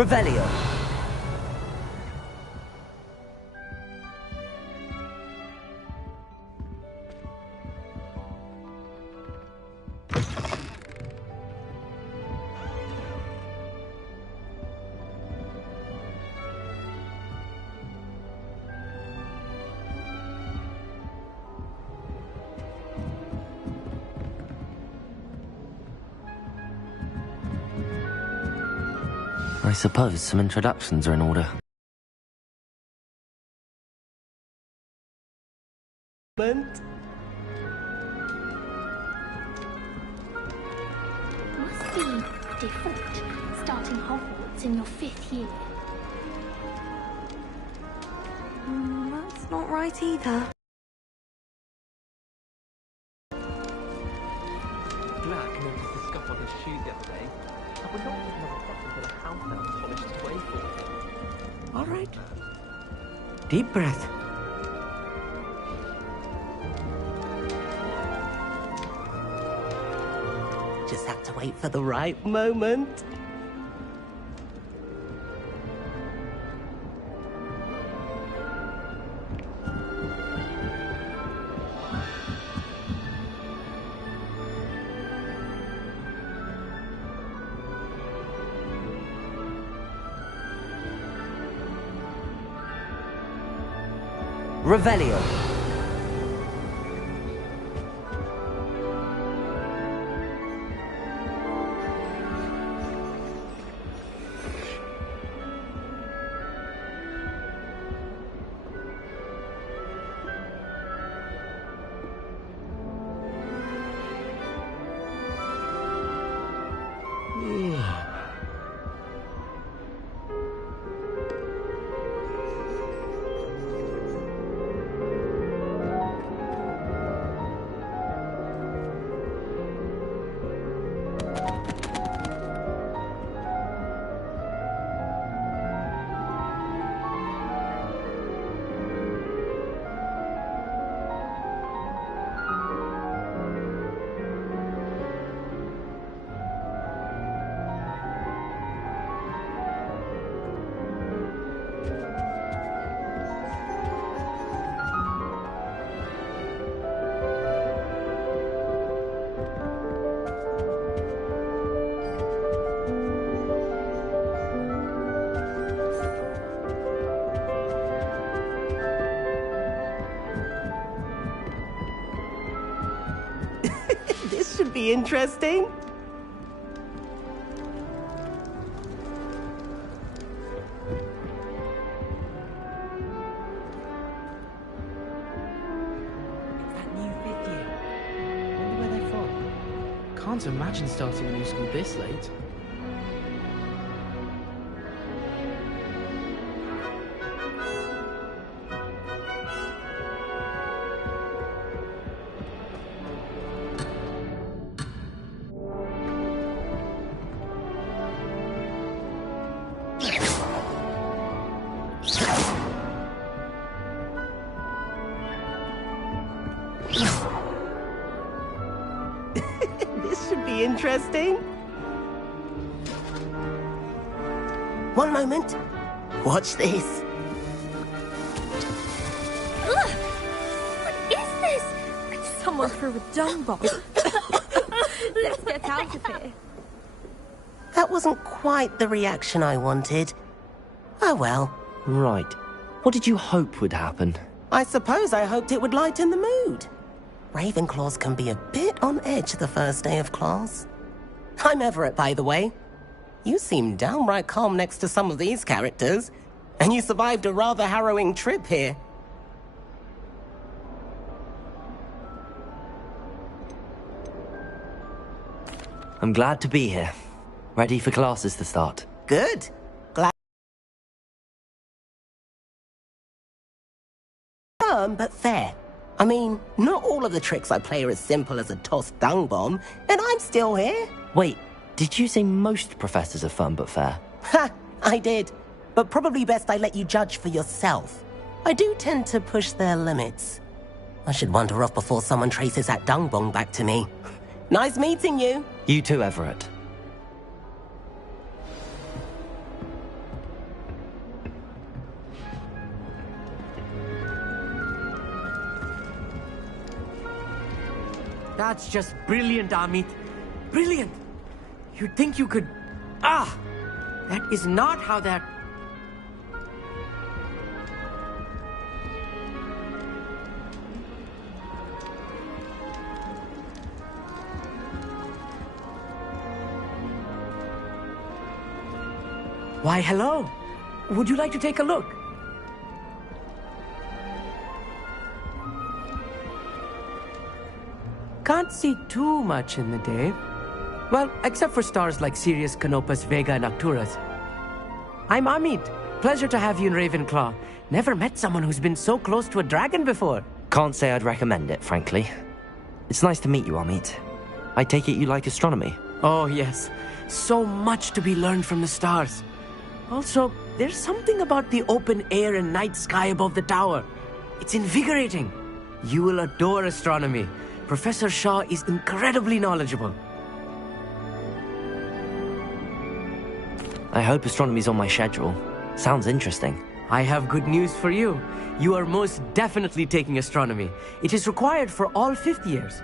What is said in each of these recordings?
Revelio. I suppose some introductions are in order. Must be different, starting Hogwarts in your 5th year. That's not right either. Black noticed the scuff on his shoe the other day. I would not give another step until a housebound polished his way for him. All right. Deep breath. Just have to wait for the right moment. Revelio. This should be interesting. That new 5th year. Wonder where they're from. Can't imagine starting a new school this late. This should be interesting. One moment. Watch this. Ugh! What is this? Someone threw a dung bomb. Let's get out of here. That wasn't quite the reaction I wanted. Oh well. Right. What did you hope would happen? I suppose I hoped it would lighten the mood. Ravenclaws can be a bit on edge the first day of class. I'm Everett, by the way. You seem downright calm next to some of these characters, and you survived a rather harrowing trip here. I'm glad to be here. Ready for classes to start. Good. Glad. Firm, but fair. I mean, not all of the tricks I play are as simple as a tossed dung bomb, and I'm still here. Wait, did you say most professors are fun but fair? Ha! I did. But probably best I let you judge for yourself. I do tend to push their limits. I should wander off before someone traces that dung bomb back to me. Nice meeting you. You too, Everett. That's just brilliant, Amit. Brilliant! You'd think you could... Ah! That is not how that... Why, hello. Would you like to take a look? Can't see too much in the day. Well, except for stars like Sirius, Canopus, Vega, and Arcturus. I'm Amit. Pleasure to have you in Ravenclaw. Never met someone who's been so close to a dragon before. Can't say I'd recommend it, frankly. It's nice to meet you, Amit. I take it you like astronomy? Oh, yes. So much to be learned from the stars. Also, there's something about the open air and night sky above the tower. It's invigorating. You will adore astronomy. Professor Shaw is incredibly knowledgeable. I hope astronomy's on my schedule. Sounds interesting. I have good news for you. You are most definitely taking astronomy. It is required for all 5th years.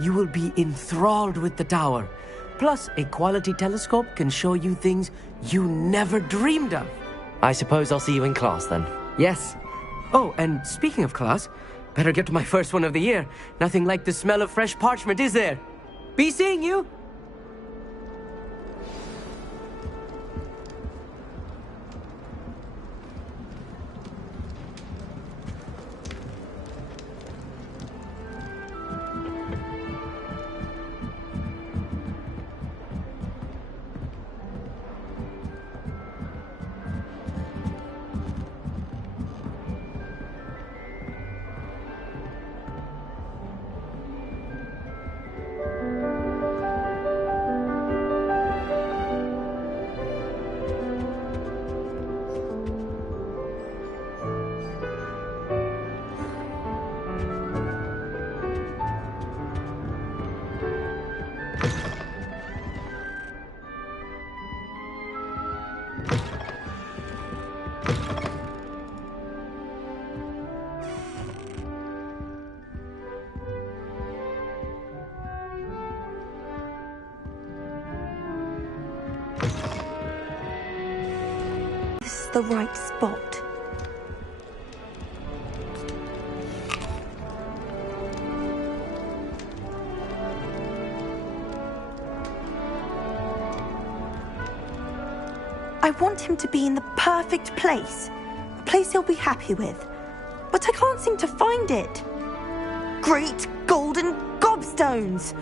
You will be enthralled with the tower. Plus, a quality telescope can show you things you never dreamed of. I suppose I'll see you in class then. Yes. Oh, and speaking of class, better get to my first one of the year. Nothing like the smell of fresh parchment, is there? Be seeing you! This is the right spot. I want him to be in the perfect place. A place he'll be happy with. But I can't seem to find it. Great golden gobstones!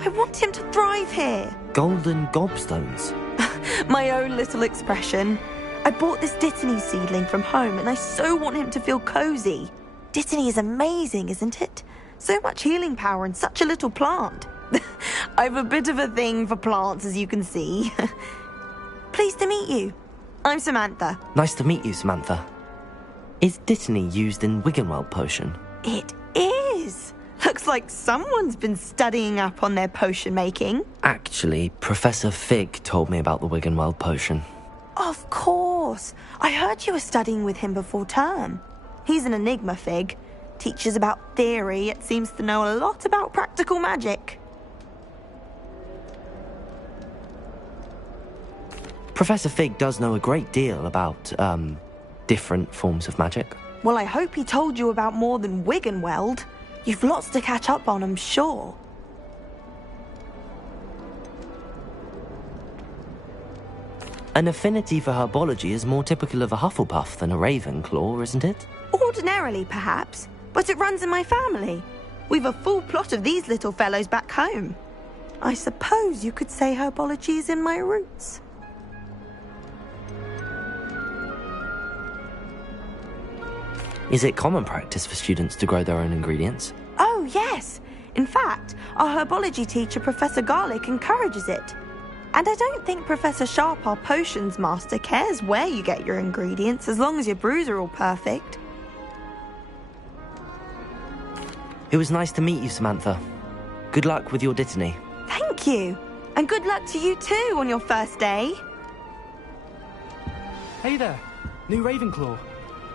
I want him to thrive here. Golden gobstones? My own little expression. I bought this Dittany seedling from home and I so want him to feel cozy. Dittany is amazing, isn't it? So much healing power in such a little plant. I've a bit of a thing for plants, as you can see. Pleased to meet you. I'm Samantha. Nice to meet you, Samantha. Is Dittany used in Wiggenweld potion? It is. Looks like someone's been studying up on their potion making. Actually, Professor Fig told me about the Wiggenweld potion. Of course. I heard you were studying with him before term. He's an enigma, Fig. Teaches about theory, yet seems to know a lot about practical magic. Professor Fig does know a great deal about, different forms of magic. Well, I hope he told you about more than Wiggenweld. You've lots to catch up on, I'm sure. An affinity for herbology is more typical of a Hufflepuff than a Ravenclaw, isn't it? Ordinarily, perhaps, but it runs in my family. We've a full plot of these little fellows back home. I suppose you could say herbology is in my roots. Is it common practice for students to grow their own ingredients? Oh, yes. In fact, our herbology teacher, Professor Garlick, encourages it. And I don't think Professor Sharp, our potions master, cares where you get your ingredients as long as your brews are all perfect. It was nice to meet you, Samantha. Good luck with your Dittany. Thank you. And good luck to you too on your first day. Hey there, new Ravenclaw.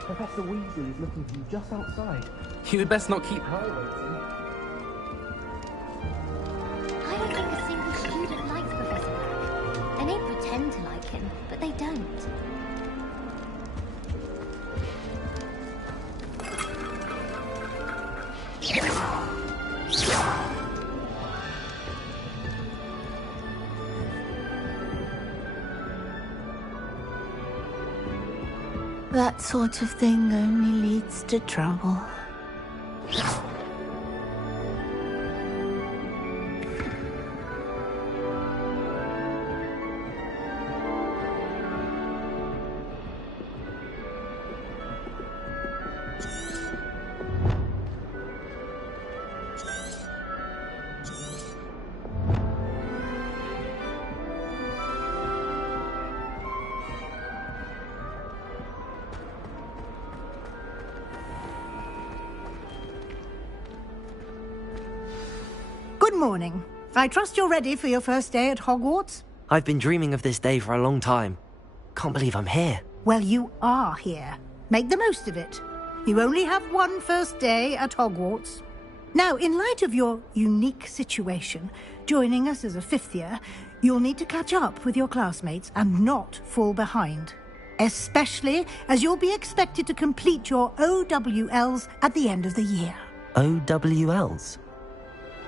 Professor Weasley is looking for you just outside. You'd best not keep her waiting. don't. That sort of thing only leads to trouble. Good morning. I trust you're ready for your first day at Hogwarts? I've been dreaming of this day for a long time. Can't believe I'm here. Well, you are here. Make the most of it. You only have one first day at Hogwarts. Now, in light of your unique situation, joining us as a fifth year, you'll need to catch up with your classmates and not fall behind. Especially as you'll be expected to complete your OWLs at the end of the year. OWLs?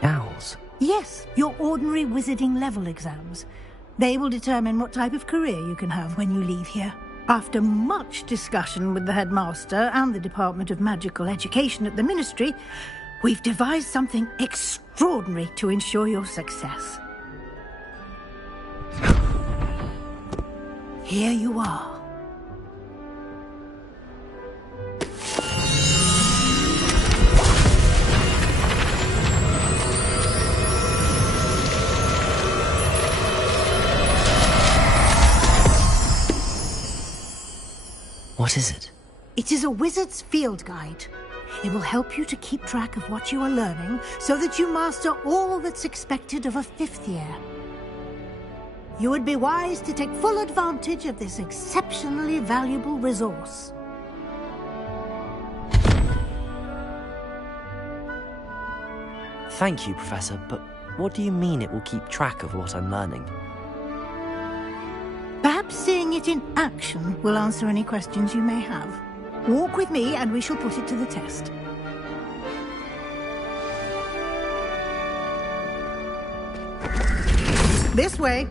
Owls? Yes, your ordinary wizarding level exams. They will determine what type of career you can have when you leave here. After much discussion with the headmaster and the Department of Magical Education at the Ministry, we've devised something extraordinary to ensure your success. Here you are. What is it? It is a wizard's field guide. It will help you to keep track of what you are learning so that you master all that's expected of a fifth year. You would be wise to take full advantage of this exceptionally valuable resource. Thank you, Professor, but what do you mean it will keep track of what I'm learning? Perhaps seeing it in action will answer any questions you may have. Walk with me and we shall put it to the test. This way.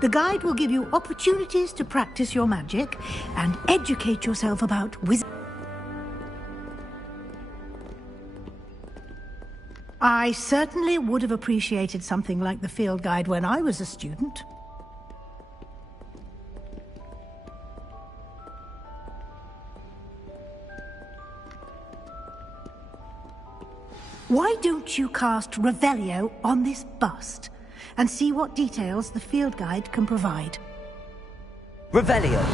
The guide will give you opportunities to practice your magic and educate yourself about wizardry. I certainly would have appreciated something like the field guide when I was a student. Why don't you cast Revelio on this bust and see what details the field guide can provide? Revelio!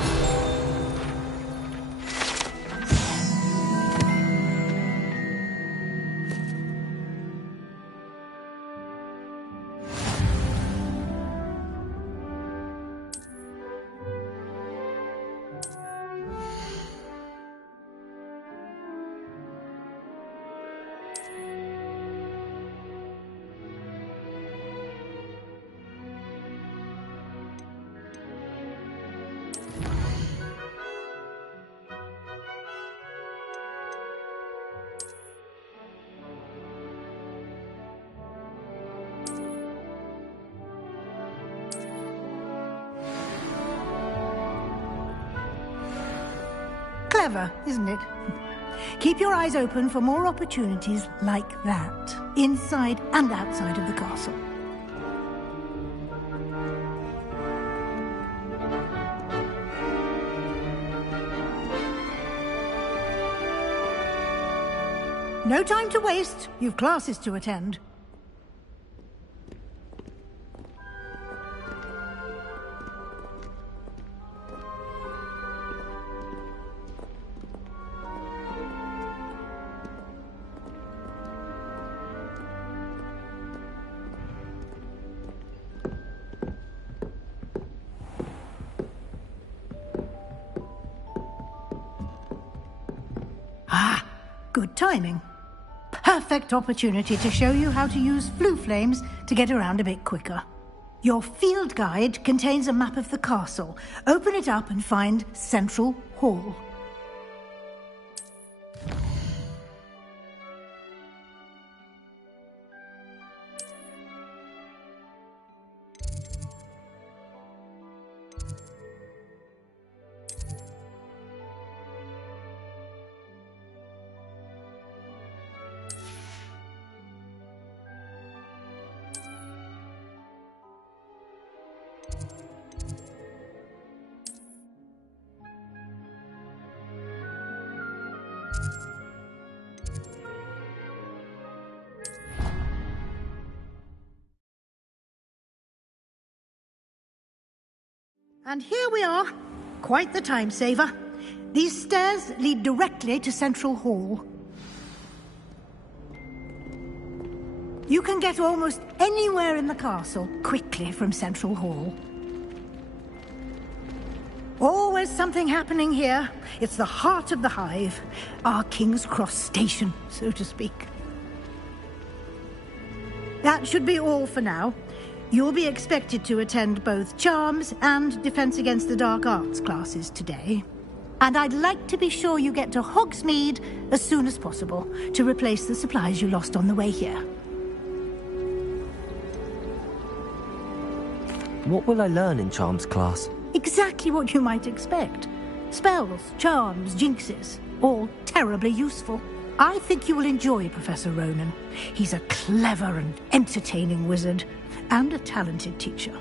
Clever, isn't it? Keep your eyes open for more opportunities like that, inside and outside of the castle. No time to waste. You've classes to attend. Ah, good timing. Perfect opportunity to show you how to use flue flames to get around a bit quicker. Your field guide contains a map of the castle. Open it up and find Central Hall. And here we are. Quite the time saver. These stairs lead directly to Central Hall. You can get almost anywhere in the castle quickly from Central Hall. Always something happening here. It's the heart of the hive. Our King's Cross station, so to speak. That should be all for now. You'll be expected to attend both Charms and Defense Against the Dark Arts classes today. And I'd like to be sure you get to Hogsmeade as soon as possible to replace the supplies you lost on the way here. What will I learn in Charms class? Exactly what you might expect. Spells, charms, jinxes, all terribly useful. I think you will enjoy Professor Ronan. He's a clever and entertaining wizard, and a talented teacher.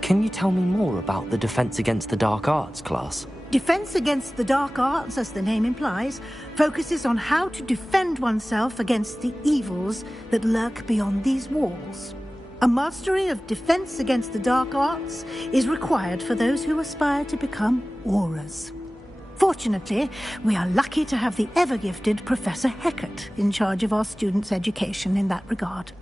Can you tell me more about the Defense Against the Dark Arts class? Defense Against the Dark Arts, as the name implies, focuses on how to defend oneself against the evils that lurk beyond these walls. A mastery of Defense Against the Dark Arts is required for those who aspire to become auras. Fortunately, we are lucky to have the ever-gifted Professor Hecat in charge of our students' education in that regard.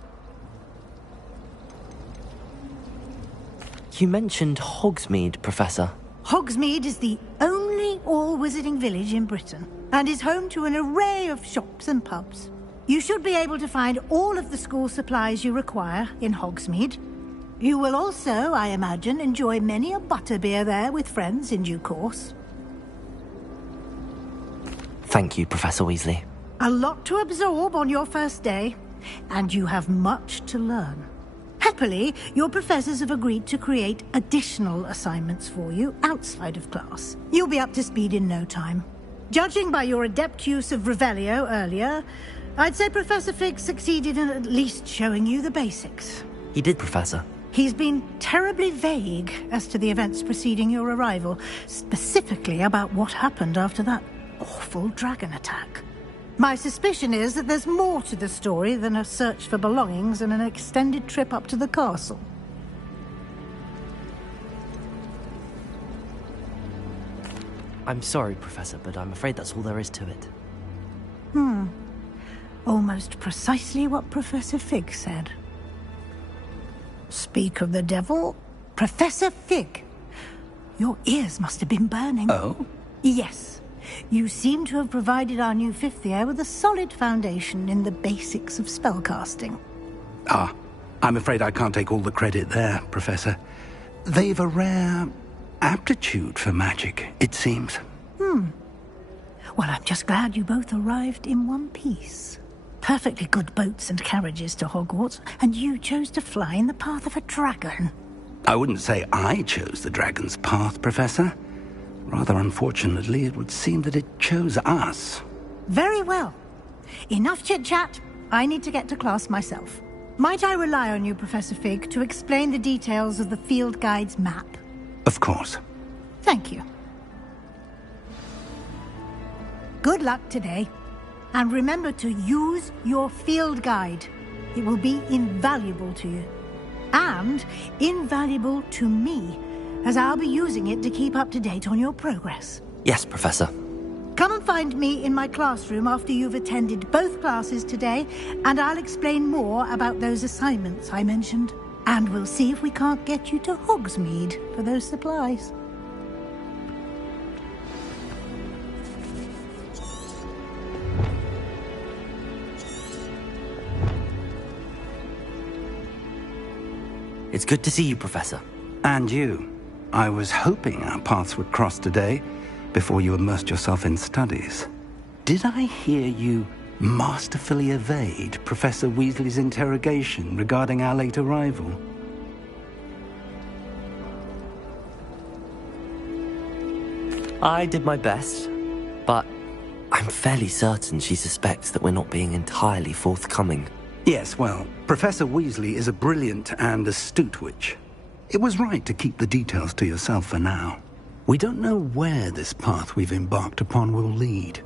You mentioned Hogsmeade, Professor. Hogsmeade is the only all-wizarding village in Britain, and is home to an array of shops and pubs. You should be able to find all of the school supplies you require in Hogsmeade. You will also, I imagine, enjoy many a butterbeer there with friends in due course. Thank you, Professor Weasley. A lot to absorb on your first day, and you have much to learn. Happily, your professors have agreed to create additional assignments for you outside of class. You'll be up to speed in no time. Judging by your adept use of Revelio earlier, I'd say Professor Fig succeeded in at least showing you the basics. He did, Professor. He's been terribly vague as to the events preceding your arrival, specifically about what happened after that awful dragon attack. My suspicion is that there's more to the story than a search for belongings and an extended trip up to the castle. I'm sorry, Professor, but I'm afraid that's all there is to it. Almost precisely what Professor Fig said. Speak of the devil, Professor Fig. Your ears must have been burning. Oh? Yes. You seem to have provided our new fifth year with a solid foundation in the basics of spellcasting. Ah, I'm afraid I can't take all the credit there, Professor. They've a rare aptitude for magic, it seems. Well, I'm just glad you both arrived in one piece. Perfectly good boats and carriages to Hogwarts, and you chose to fly in the path of a dragon. I wouldn't say I chose the dragon's path, Professor. Rather unfortunately, it would seem that it chose us. Very well. Enough chit-chat. I need to get to class myself. Might I rely on you, Professor Fig, to explain the details of the field guide's map? Of course. Thank you. Good luck today. And remember to use your field guide. It will be invaluable to you. And invaluable to me, as I'll be using it to keep up to date on your progress. Yes, Professor. Come and find me in my classroom after you've attended both classes today, and I'll explain more about those assignments I mentioned. And we'll see if we can't get you to Hogsmeade for those supplies. It's good to see you, Professor. And you. I was hoping our paths would cross today, before you immersed yourself in studies. Did I hear you masterfully evade Professor Weasley's interrogation regarding our late arrival? I did my best, but I'm fairly certain she suspects that we're not being entirely forthcoming. Yes, well, Professor Weasley is a brilliant and astute witch. It was right to keep the details to yourself for now. We don't know where this path we've embarked upon will lead.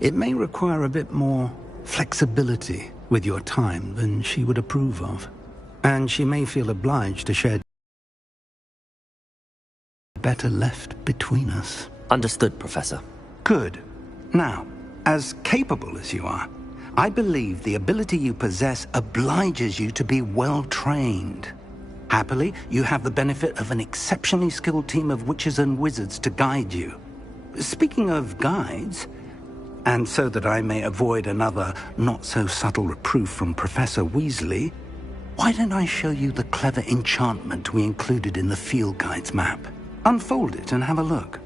It may require a bit more flexibility with your time than she would approve of. And she may feel obliged to share better left between us. Understood, Professor. Good. Now, as capable as you are, I believe the ability you possess obliges you to be well trained. Happily, you have the benefit of an exceptionally skilled team of witches and wizards to guide you. Speaking of guides, and so that I may avoid another not-so-subtle reproof from Professor Weasley, why don't I show you the clever enchantment we included in the field guide's map? Unfold it and have a look.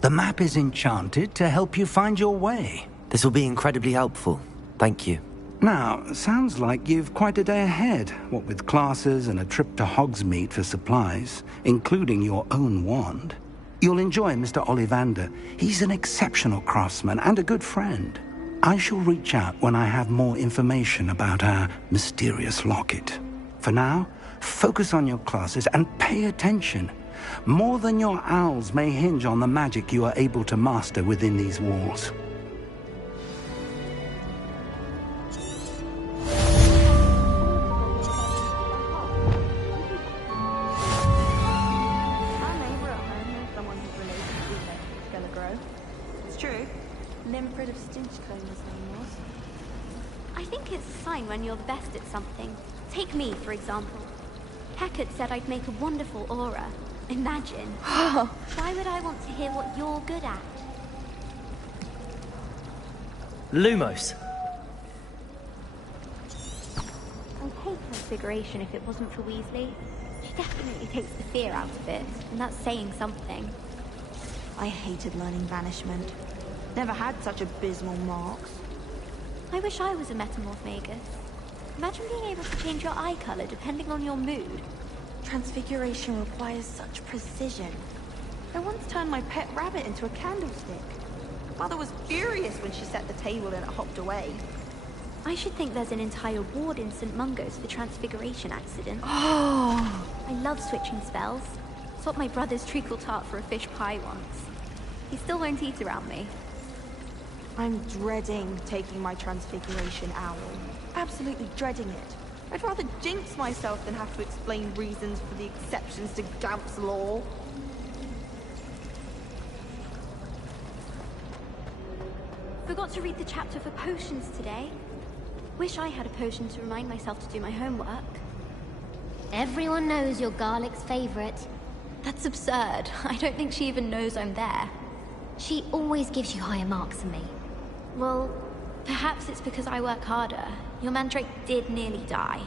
The map is enchanted to help you find your way. This will be incredibly helpful. Thank you. Now, sounds like you've quite a day ahead, what with classes and a trip to Hogsmeade for supplies, including your own wand. You'll enjoy Mr. Ollivander. He's an exceptional craftsman and a good friend. I shall reach out when I have more information about our mysterious locket. For now, focus on your classes and pay attention. More than your owls may hinge on the magic you are able to master within these walls. I think it's a sign when you're the best at something. Take me, for example. Peckett said I'd make a wonderful aura. Imagine. Why would I want to hear what you're good at? Lumos. I'd hate Transfiguration if it wasn't for Weasley. She definitely takes the fear out of it, and that's saying something. I hated learning Banishment. Never had such abysmal marks. I wish I was a Metamorph Magus. Imagine being able to change your eye color depending on your mood. Transfiguration requires such precision. I once turned my pet rabbit into a candlestick. Mother was furious when she set the table and it hopped away. I should think there's an entire ward in St. Mungo's for Transfiguration accidents. Oh, I love switching spells. Swapped my brother's treacle tart for a fish pie once. He still won't eat around me. I'm dreading taking my Transfiguration owl. Absolutely dreading it. I'd rather jinx myself than have to explain reasons for the exceptions to Gamp's law. Forgot to read the chapter for potions today. Wish I had a potion to remind myself to do my homework. Everyone knows you're Garlick's favorite. That's absurd. I don't think she even knows I'm there. She always gives you higher marks than me. Well, perhaps it's because I work harder. Your mandrake did nearly die.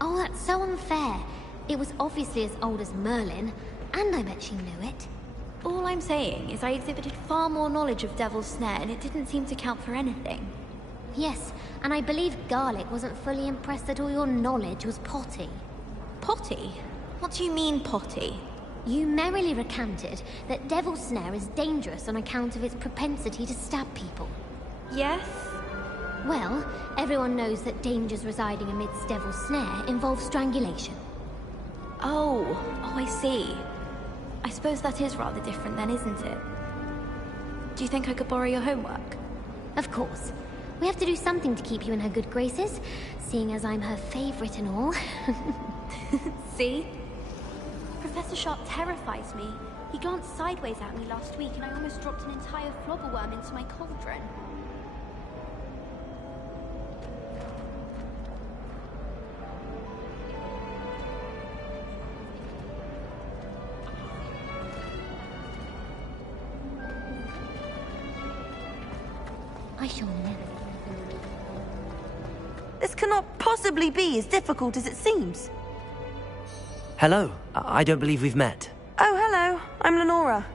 Oh, that's so unfair. It was obviously as old as Merlin, and I bet she knew it. All I'm saying is I exhibited far more knowledge of Devil's Snare, and it didn't seem to count for anything. Yes, and I believe Garlick wasn't fully impressed that all your knowledge was potty. Potty? What do you mean, potty? You merrily recounted that Devil's Snare is dangerous on account of its propensity to stab people. Yes? Well, everyone knows that dangers residing amidst Devil's Snare involve strangulation. Oh, I see. I suppose that is rather different then, isn't it? Do you think I could borrow your homework? Of course. We have to do something to keep you in her good graces, seeing as I'm her favorite and all. See? Professor Sharp terrifies me. He glanced sideways at me last week and I almost dropped an entire flobberworm into my cauldron. I shall never. This cannot possibly be as difficult as it seems. Hello. I don't believe we've met. Oh, hello. I'm Lenora.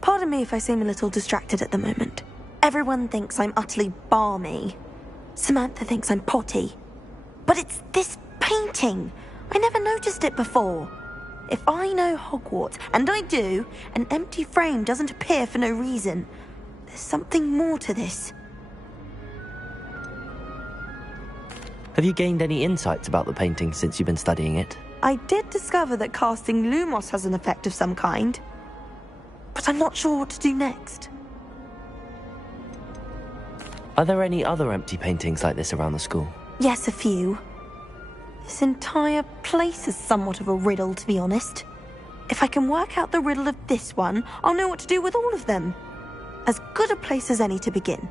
Pardon me if I seem a little distracted at the moment. Everyone thinks I'm utterly balmy. Samantha thinks I'm potty. But it's this painting. I never noticed it before. If I know Hogwarts, and I do, an empty frame doesn't appear for no reason. There's something more to this. Have you gained any insights about the painting since you've been studying it? I did discover that casting Lumos has an effect of some kind. But I'm not sure what to do next. Are there any other empty paintings like this around the school? Yes, a few. This entire place is somewhat of a riddle, to be honest. If I can work out the riddle of this one, I'll know what to do with all of them. As good a place as any to begin.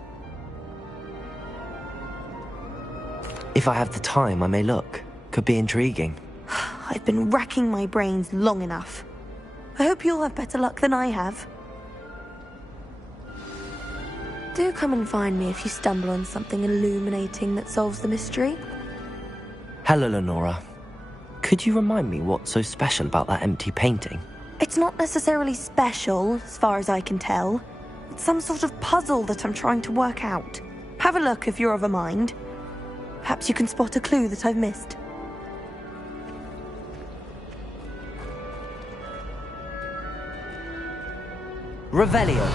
If I have the time, I may look. Could be intriguing. I've been racking my brains long enough. I hope you'll have better luck than I have. Do come and find me if you stumble on something illuminating that solves the mystery. Hello, Lenora. Could you remind me what's so special about that empty painting? It's not necessarily special, as far as I can tell. It's some sort of puzzle that I'm trying to work out. Have a look if you're of a mind. Perhaps you can spot a clue that I've missed. Revelio.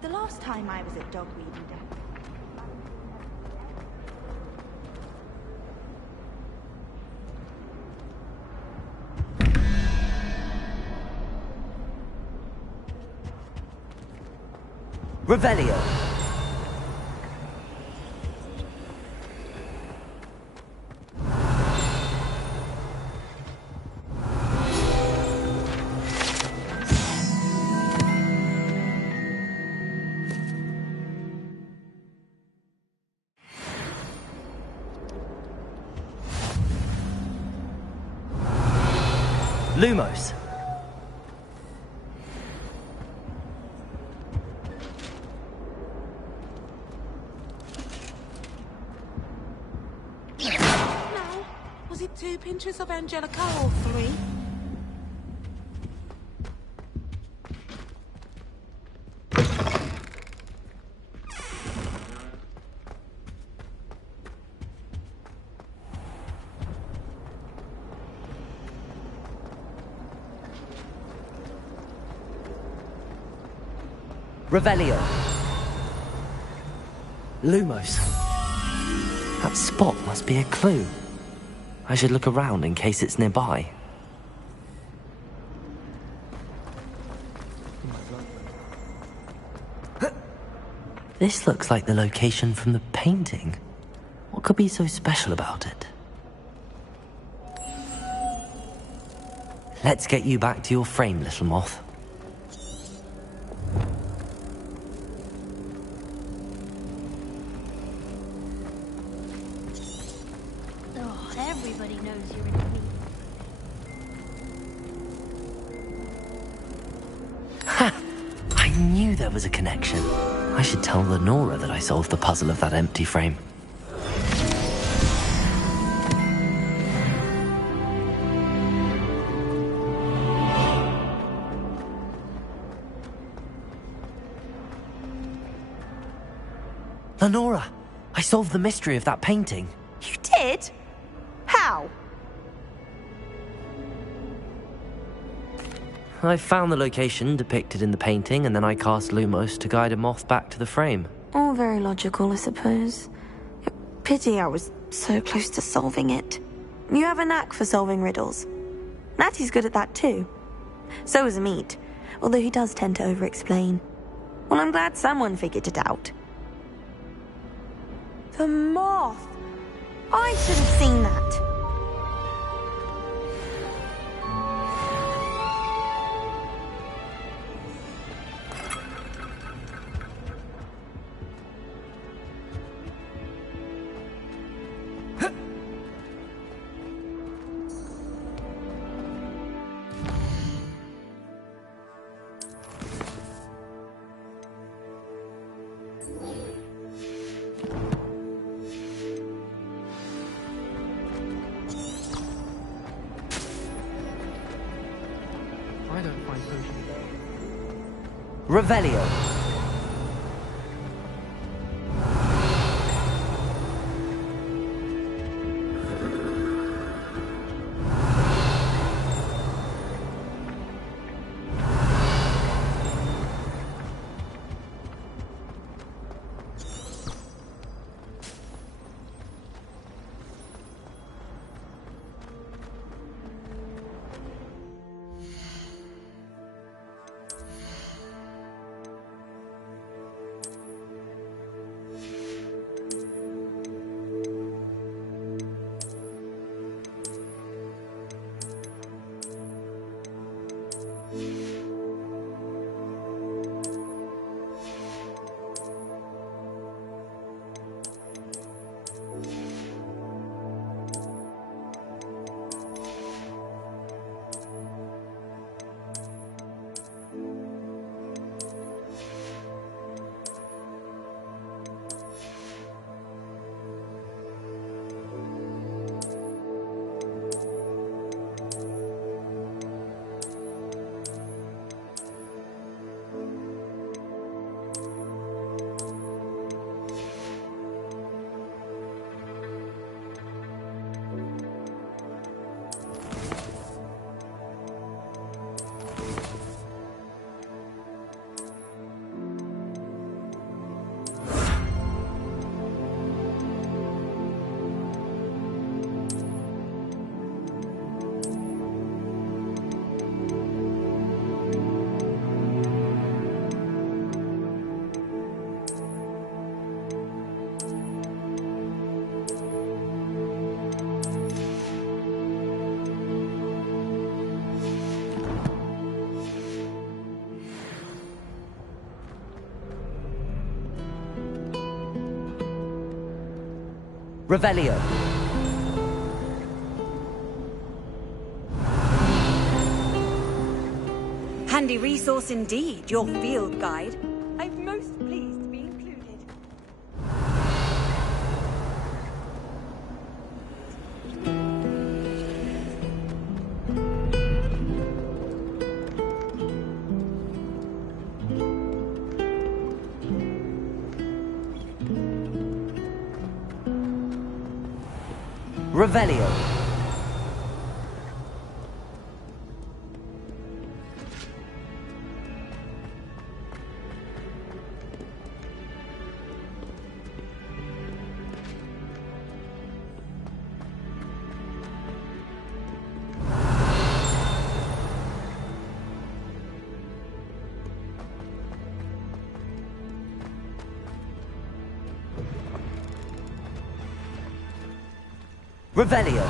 The last time I was at dog weeding day. Revelio. Lumos. No. Was it 2 pinches of Angelica or 3? Revelio. Lumos. That spot must be a clue. I should look around in case it's nearby. This looks like the location from the painting. What could be so special about it? Let's get you back to your frame, little moth. Oh, everybody knows you're in a queen. Ha! I knew there was a connection. I should tell Lenora that I solved the puzzle of that empty frame. Lenora, I solved the mystery of that painting. You did? How? I found the location depicted in the painting, and then I cast Lumos to guide a moth back to the frame. All very logical, I suppose. Pity I was so close to solving it. You have a knack for solving riddles. Natty's good at that too. So is Amit, although he does tend to over-explain. Well, I'm glad someone figured it out. The moth! I should have seen that. I don't find potions. Revelio. Revelio. Handy resource indeed, your field guide. I'm most pleased to be included. Revelio. Revelio.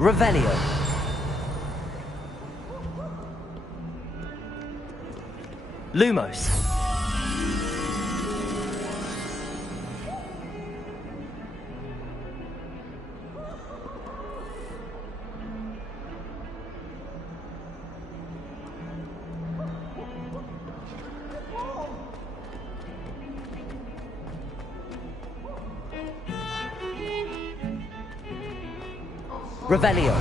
Revelio. Lumos. Revelio.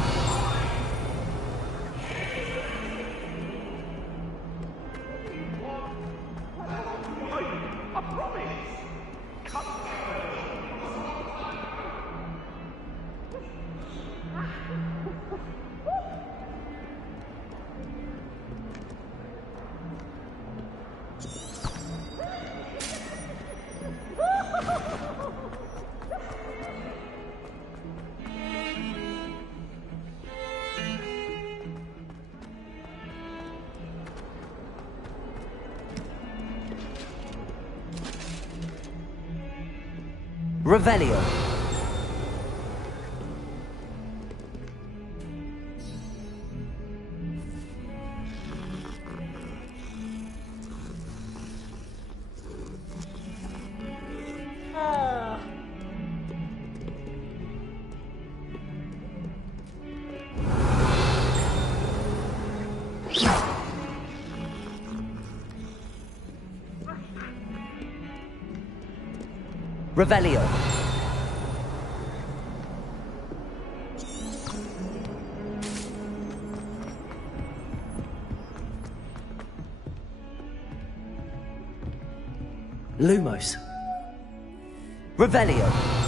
Revelio. Revelio. Lumos. Revelio.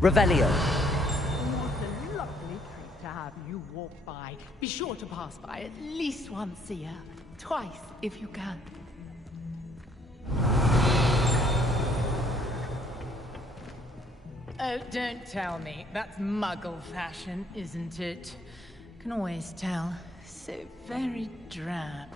Revelio. What a lovely treat to have you walk by. Be sure to pass by at least once a year. Twice, if you can. Oh, don't tell me. That's Muggle fashion, isn't it? Can always tell. So very drab.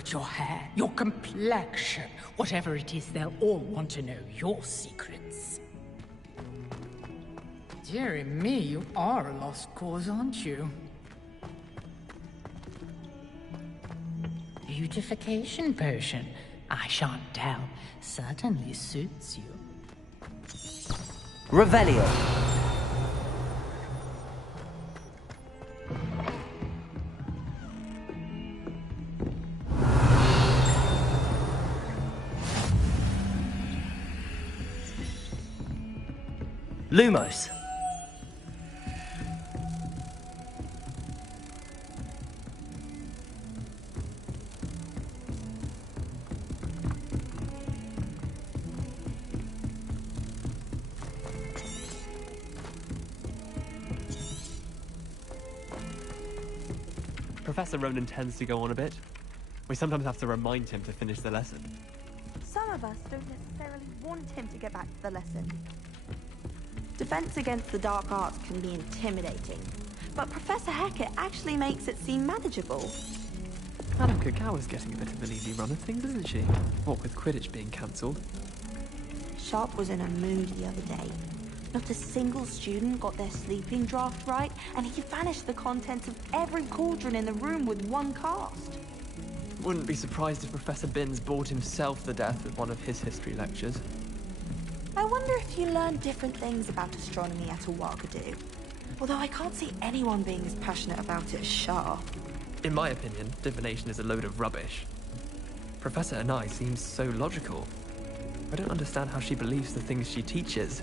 at your hair, your complexion. Whatever it is, they'll all want to know your secrets. Dearie me, you are a lost cause, aren't you? Beautification potion. I shan't tell. Certainly suits you. Revelio. Lumos. Professor Ronan tends to go on a bit. We sometimes have to remind him to finish the lesson. Some of us don't necessarily want him to get back to the lesson. Defense against the dark arts can be intimidating, but Professor Hecat actually makes it seem manageable. Madame Kagawa's getting a bit of an easy run of things, isn't she? What with Quidditch being cancelled. Sharp was in a mood the other day. Not a single student got their sleeping draft right, and he vanished the contents of every cauldron in the room with one cast. Wouldn't be surprised if Professor Binns bored himself to death at one of his history lectures. I wonder if you learn different things about astronomy at a Ouagadougou. Although I can't see anyone being as passionate about it as Sharp. In my opinion, divination is a load of rubbish. Professor Anai seems so logical. I don't understand how she believes the things she teaches.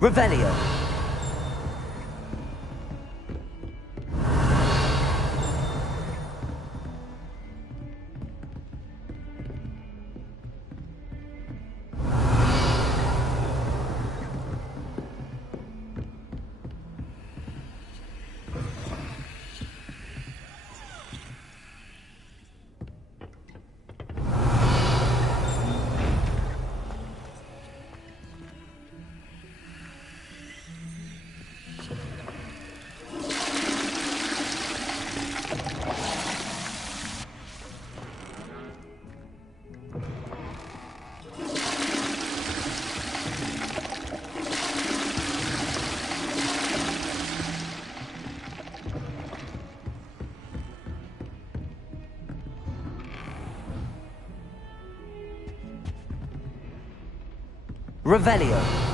Revelio. Revelio.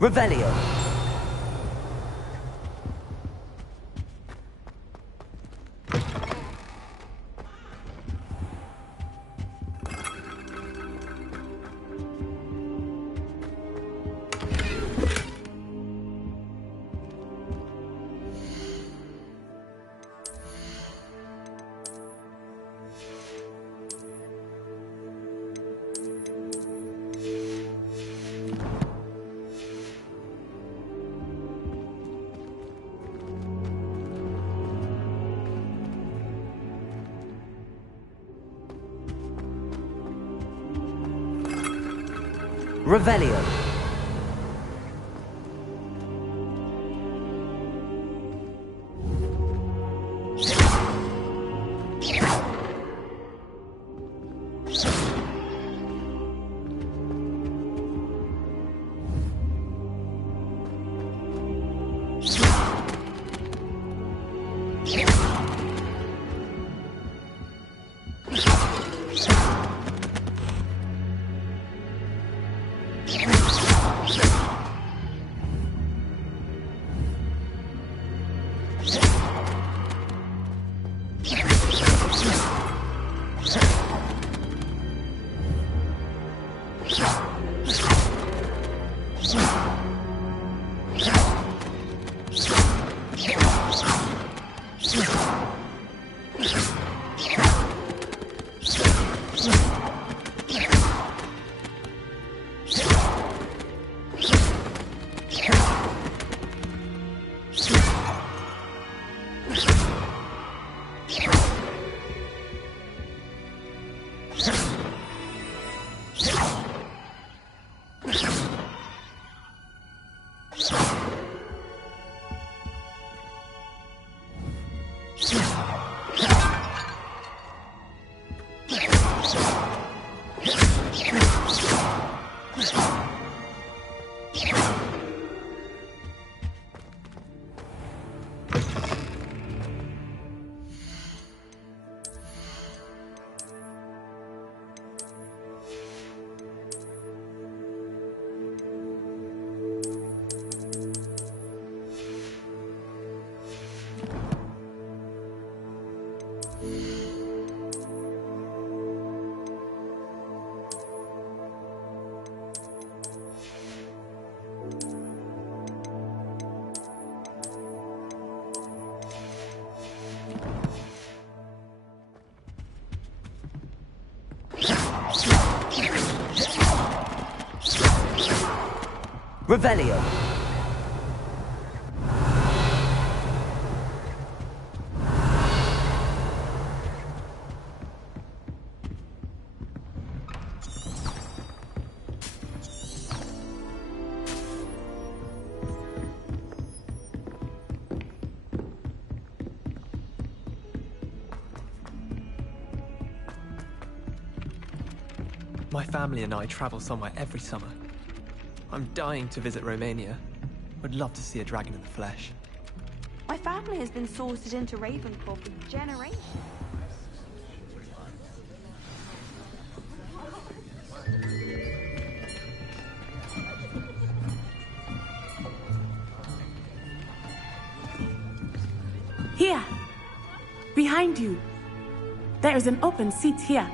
Revelio. Revelio. Revelio. My family and I travel somewhere every summer. I'm dying to visit Romania. Would love to see a dragon in the flesh. My family has been sorted into Ravenclaw for generations. Here! Behind you! There is an open seat here.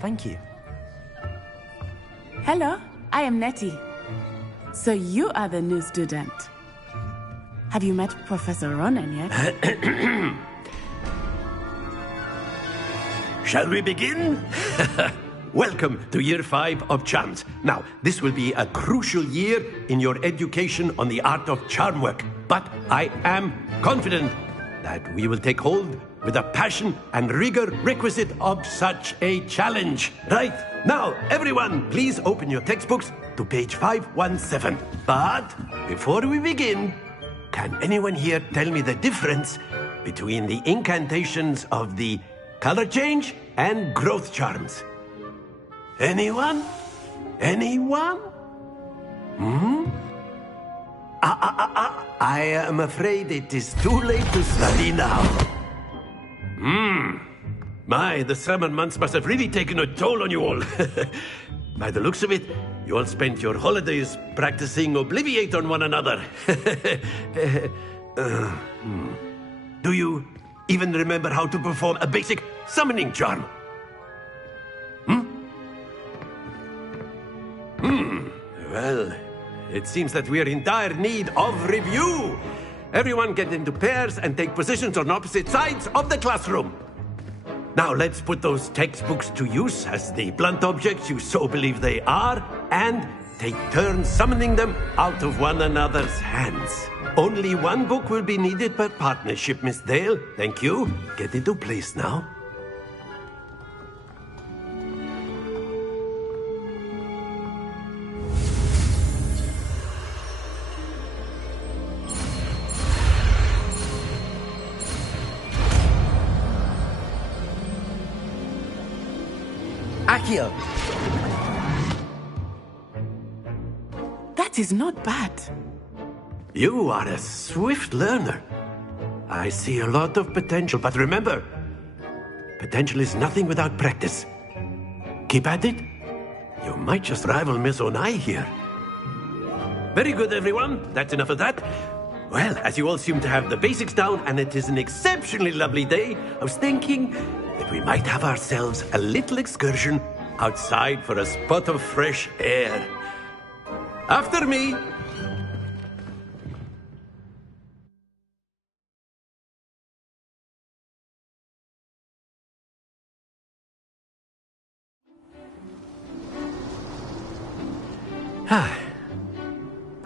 Thank you. Hello, I am Nettie. So you are the new student. Have you met Professor Ronan yet? Shall we begin? Welcome to Year 5 of Charms. Now, this will be a crucial year in your education on the art of charm work. But I am confident that we will take hold with the passion and rigor requisite of such a challenge. Right, now, everyone, please open your textbooks to page 517. But before we begin, can anyone here tell me the difference between the incantations of the color change and growth charms? Anyone? Anyone? I am afraid it is too late to study now. My, the summer months must have really taken a toll on you all. By the looks of it, you all spent your holidays practicing Obliviate on one another. Do you even remember how to perform a basic summoning charm? Well, it seems that we are in dire need of review. Everyone get into pairs and take positions on opposite sides of the classroom. Now let's put those textbooks to use as the blunt objects you so believe they are, and take turns summoning them out of one another's hands. Only one book will be needed per partnership, Miss Dale. Thank you. Get into place now. Accio! That is not bad. You are a swift learner. I see a lot of potential, but remember, potential is nothing without practice. Keep at it. You might just rival Miss Onai here. Very good, everyone. That's enough of that. Well, as you all seem to have the basics down, and it is an exceptionally lovely day, I was thinking that we might have ourselves a little excursion outside for a spot of fresh air. After me.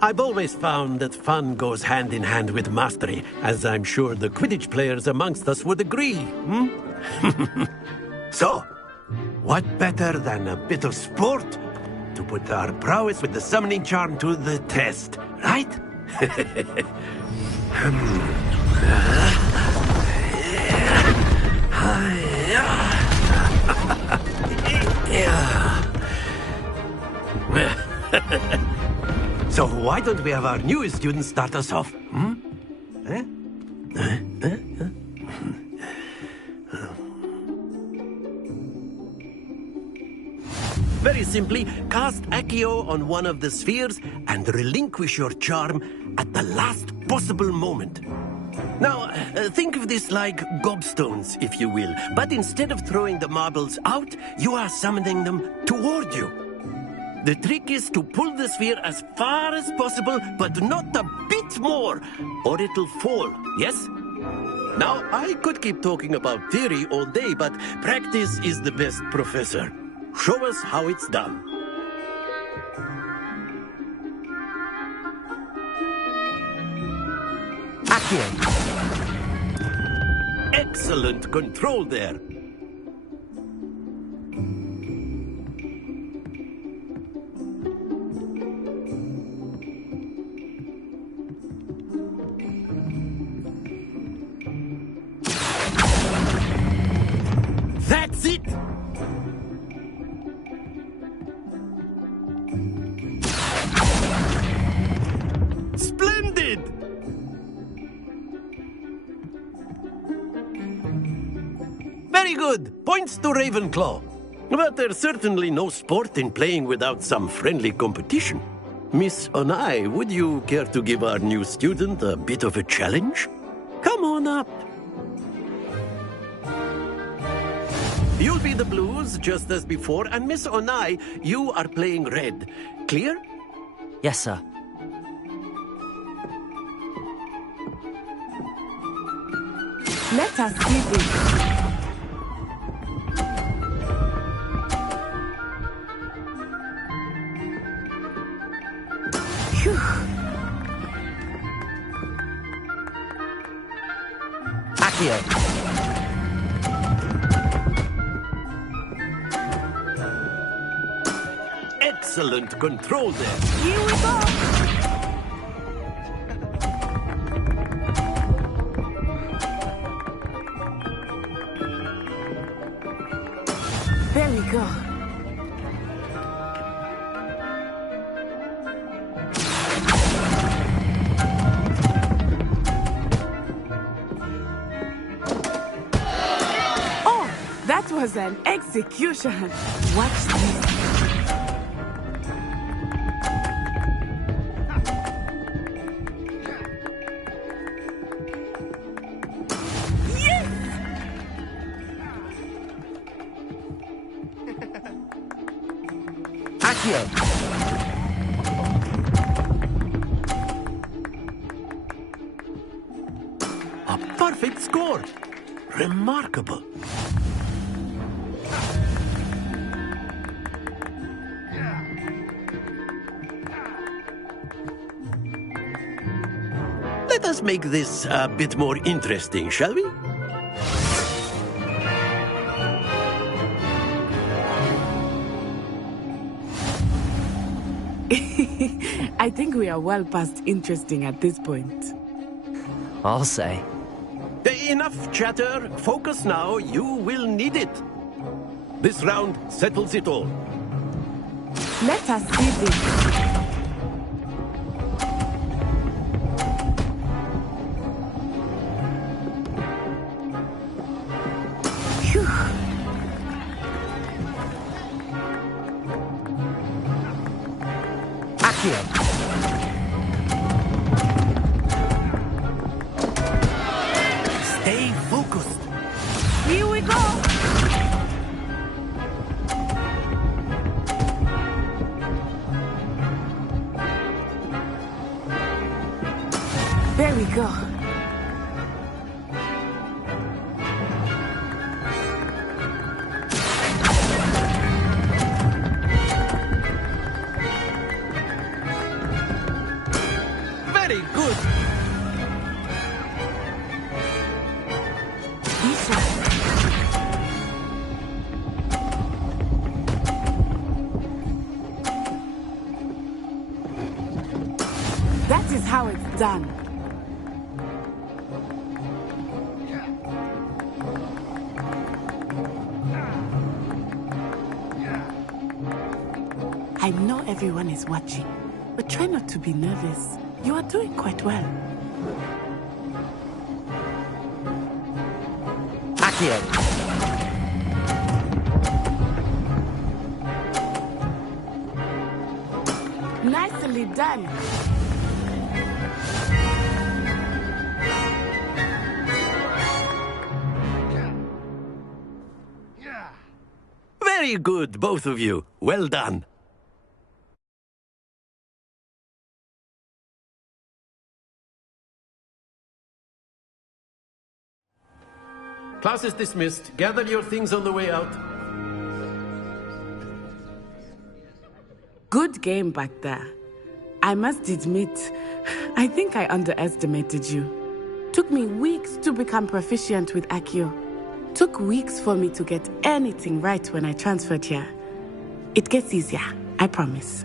I've always found that fun goes hand in hand with mastery, as I'm sure the Quidditch players amongst us would agree. So, what better than a bit of sport to put our prowess with the summoning charm to the test, right? So why don't we have our newest student start us off? Very simply, cast Accio on one of the spheres and relinquish your charm at the last possible moment. Now, think of this like gobstones, if you will, but instead of throwing the marbles out, you are summoning them toward you. The trick is to pull the sphere as far as possible, but not a bit more, or it'll fall, yes? Now, I could keep talking about theory all day, but practice is the best professor. Show us how it's done. Accio! Excellent control there. That's it! Splendid! Very good. Points to Ravenclaw. But there's certainly no sport in playing without some friendly competition. Miss Onai, would you care to give our new student a bit of a challenge? Come on up. You'll be the blues, just as before, and Miss Onai, you are playing red. Clear? Yes, sir. Let us see this. Accio! Excellent control there. Here we go! There we go. Oh, that was an execution. Watch this. Accio! A perfect score. Remarkable. Let us make this a bit more interesting, shall we? I think we are well past interesting at this point. I'll say. Enough chatter. Focus now. You will need it. This round settles it all. Let us see this. Stay focused. Here we go. There we go. Very good. That is how it's done. I know everyone is watching, but try not to be nervous. You are doing quite well. Accio. Nicely done. Very good, both of you. Well done. Class is dismissed. Gather your things on the way out. Good game back there. I must admit, I think I underestimated you. Took me weeks to become proficient with Accio. Took weeks for me to get anything right when I transferred here. It gets easier, I promise.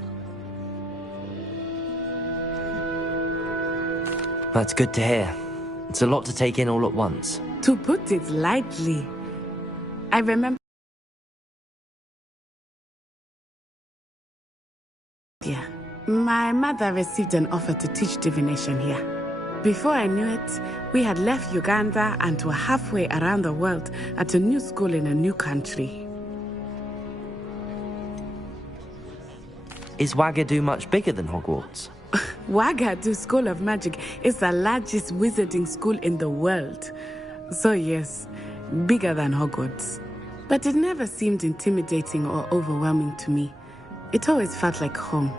That's good to hear. It's a lot to take in all at once. To put it lightly, I remember... Yeah, my mother received an offer to teach divination here. Before I knew it, we had left Uganda and were halfway around the world at a new school in a new country. Is Wagadu much bigger than Hogwarts? Wagadu School of Magic is the largest wizarding school in the world. So yes, bigger than Hogwarts. But it never seemed intimidating or overwhelming to me. It always felt like home.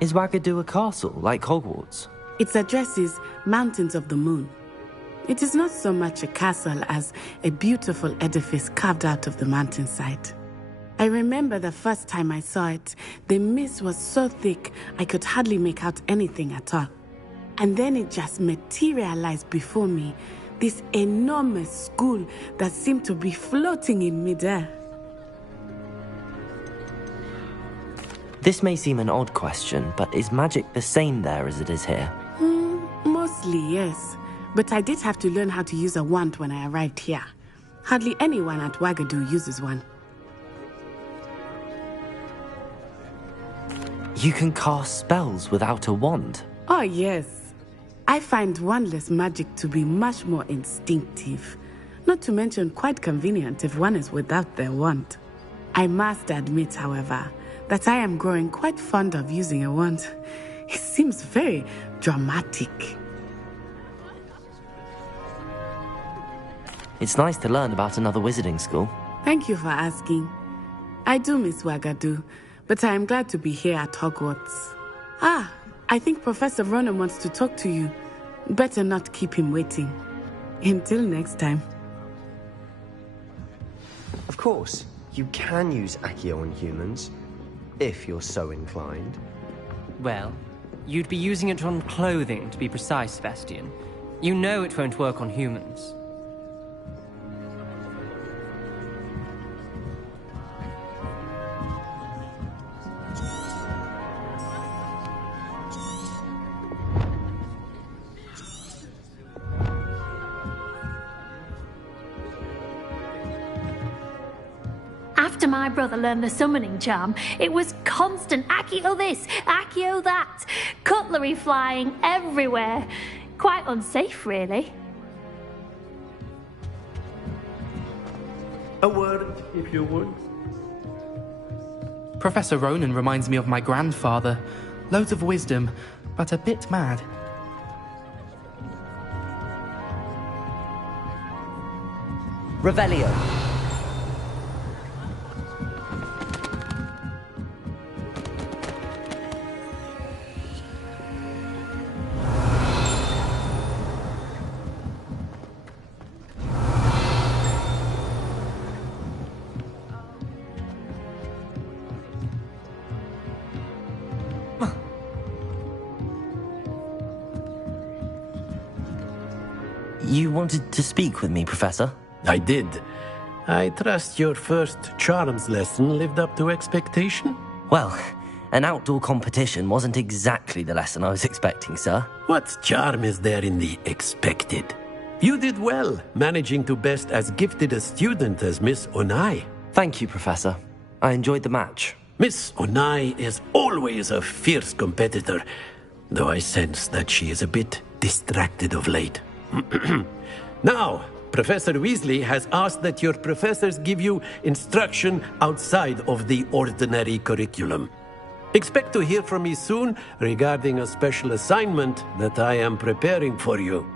Is Wagadu a castle, like Hogwarts? Its address is Mountains of the Moon. It is not so much a castle as a beautiful edifice carved out of the mountainside. I remember the first time I saw it, the mist was so thick I could hardly make out anything at all. And then it just materialized before me, this enormous school that seemed to be floating in midair. This may seem an odd question, but is magic the same there as it is here? Mostly, yes. But I did have to learn how to use a wand when I arrived here. Hardly anyone at Wagadu uses one. You can cast spells without a wand? Oh, yes. I find wandless magic to be much more instinctive. Not to mention quite convenient if one is without their wand. I must admit, however, that I am growing quite fond of using a wand. It seems very dramatic. It's nice to learn about another wizarding school. Thank you for asking. I do miss Wagadu, but I am glad to be here at Hogwarts. Ah, I think Professor Ronan wants to talk to you. Better not keep him waiting. Until next time. Of course, you can use Accio on humans, if you're so inclined. Well, you'd be using it on clothing, to be precise, Sebastian. You know it won't work on humans. After my brother learned the summoning charm, it was constant Accio this, Accio that, cutlery flying everywhere. Quite unsafe, really. A word, if you would. Professor Ronan reminds me of my grandfather. Loads of wisdom, but a bit mad. Revelio. You wanted to speak with me, Professor? I did. I trust your first charms lesson lived up to expectation? Well, an outdoor competition wasn't exactly the lesson I was expecting, sir. What charm is there in the expected? You did well, managing to best as gifted a student as Miss Onai. Thank you, Professor. I enjoyed the match. Miss Onai is always a fierce competitor, though I sense that she is a bit distracted of late. Now, Professor Weasley has asked that your professors give you instruction outside of the ordinary curriculum. Expect to hear from me soon regarding a special assignment that I am preparing for you.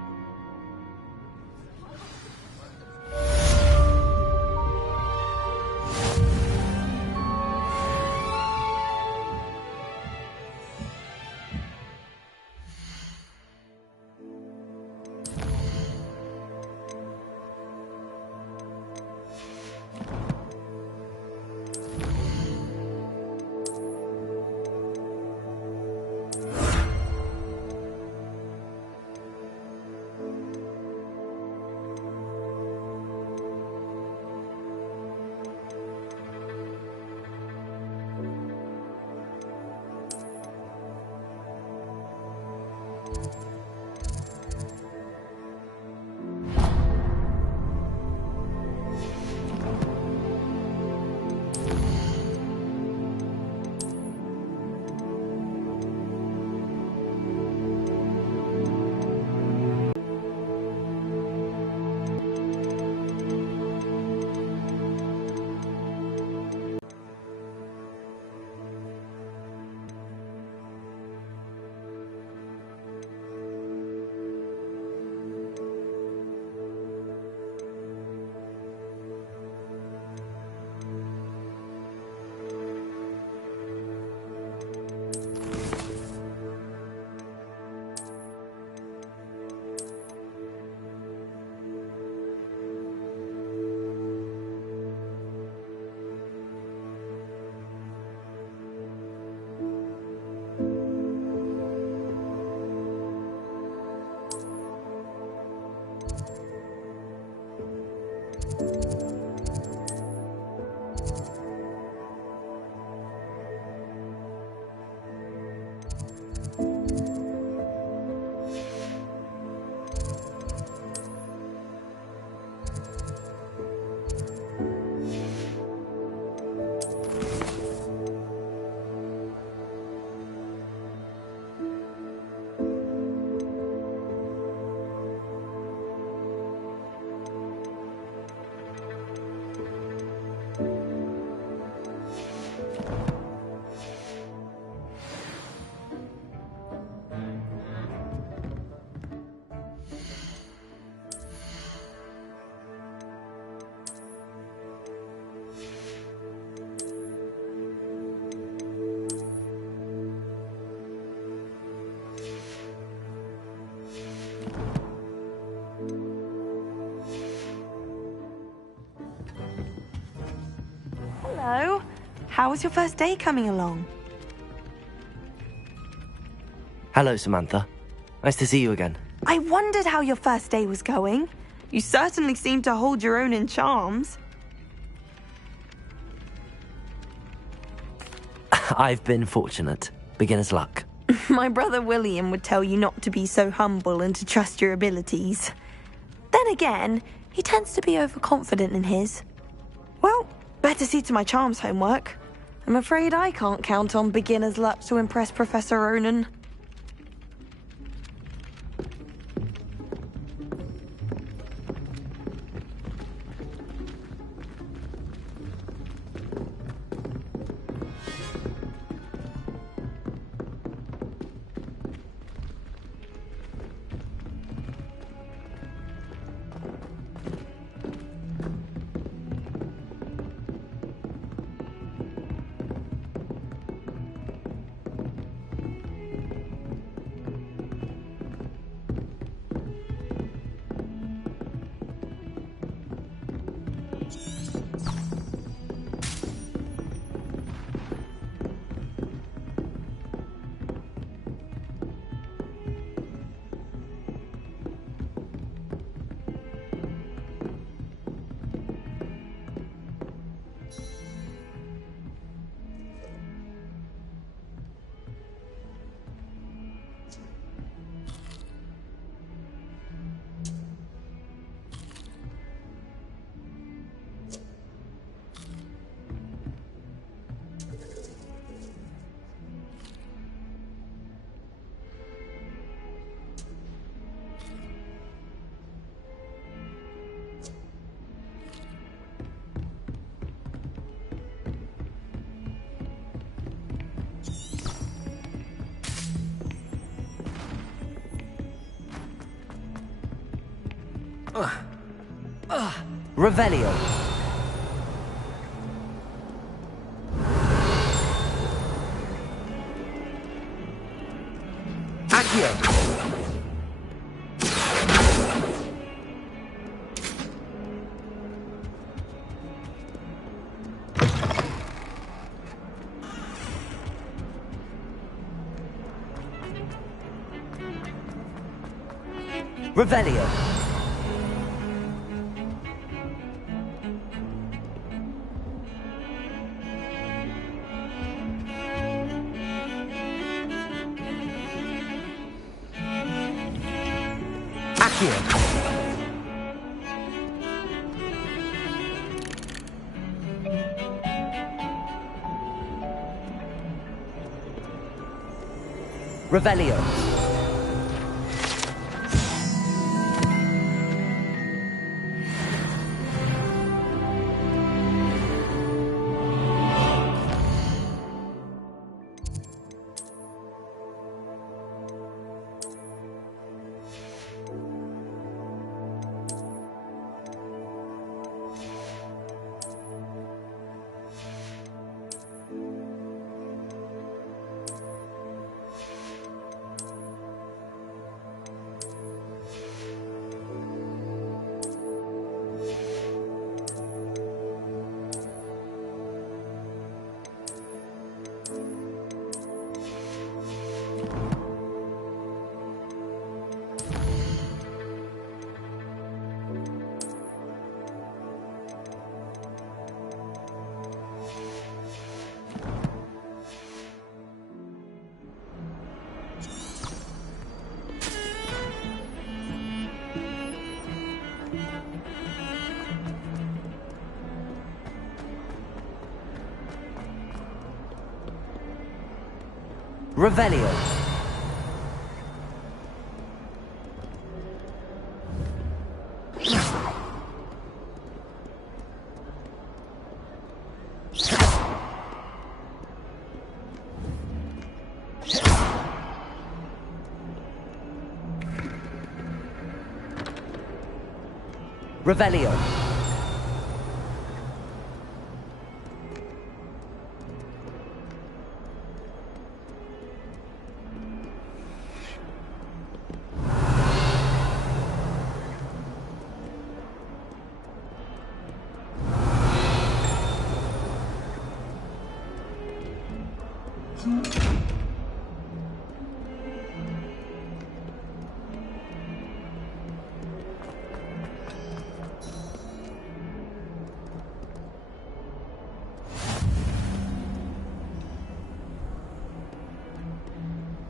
Hello. How was your first day coming along? Hello, Samantha. Nice to see you again. I wondered how your first day was going. You certainly seem to hold your own in charms. I've been fortunate. Beginner's luck. My brother William would tell you not to be so humble and to trust your abilities. Then again, he tends to be overconfident in his. Well, better see to my charms homework. I'm afraid I can't count on beginner's luck to impress Professor Ronan. Revelio. Accio. Revelio. Revelio. Revelio. Revelio.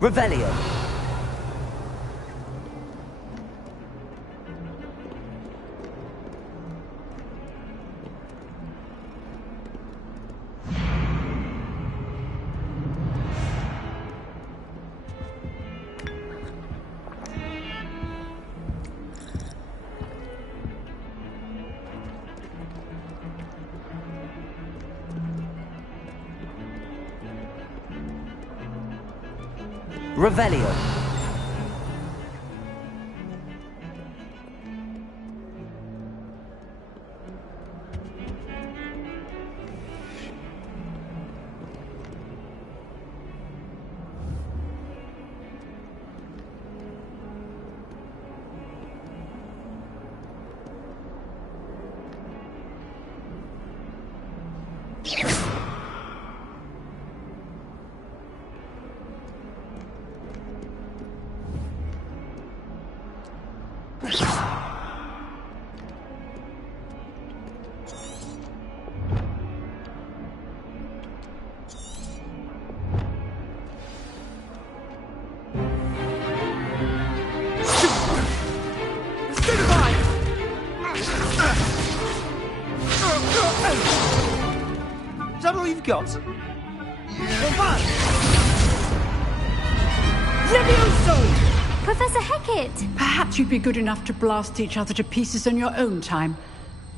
Revelio. Revelio. Is that all you've got? Levioso! Professor Hecat! Perhaps you'd be good enough to blast each other to pieces in your own time.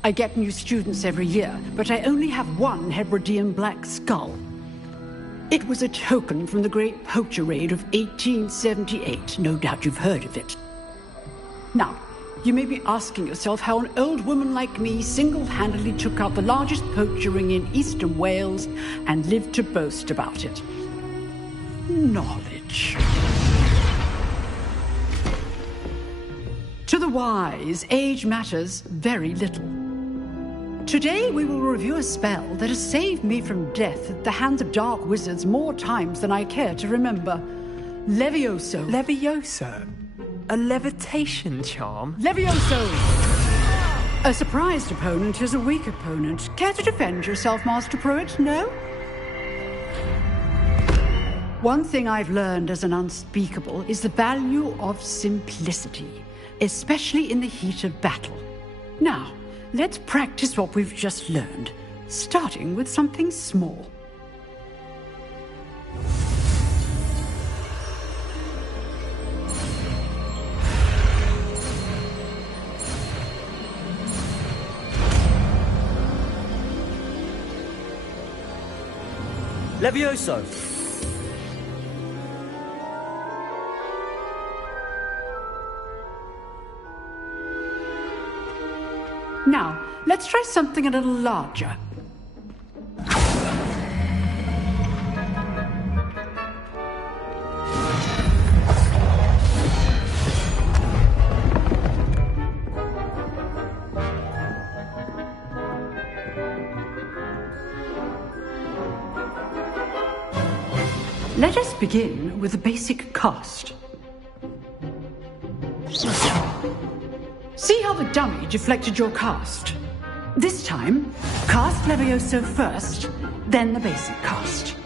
I get new students every year, but I only have one Hebridean black skull. It was a token from the Great Poacher Raid of 1878. No doubt you've heard of it. Now, you may be asking yourself how an old woman like me single-handedly took out the largest poacher ring in eastern Wales and lived to boast about it. Knowledge. To the wise, age matters very little. Today we will review a spell that has saved me from death at the hands of dark wizards more times than I care to remember. Levioso. Levioso? A levitation charm? Levioso! A surprised opponent is a weak opponent. Care to defend yourself, Master Pruitt? No? One thing I've learned as an unspeakable is the value of simplicity, especially in the heat of battle. Now, let's practice what we've just learned, starting with something small. Levioso! Now, let's try something a little larger. Let us begin with the basic cast. See how the dummy deflected your cast? This time, cast Levioso first, then the basic cast.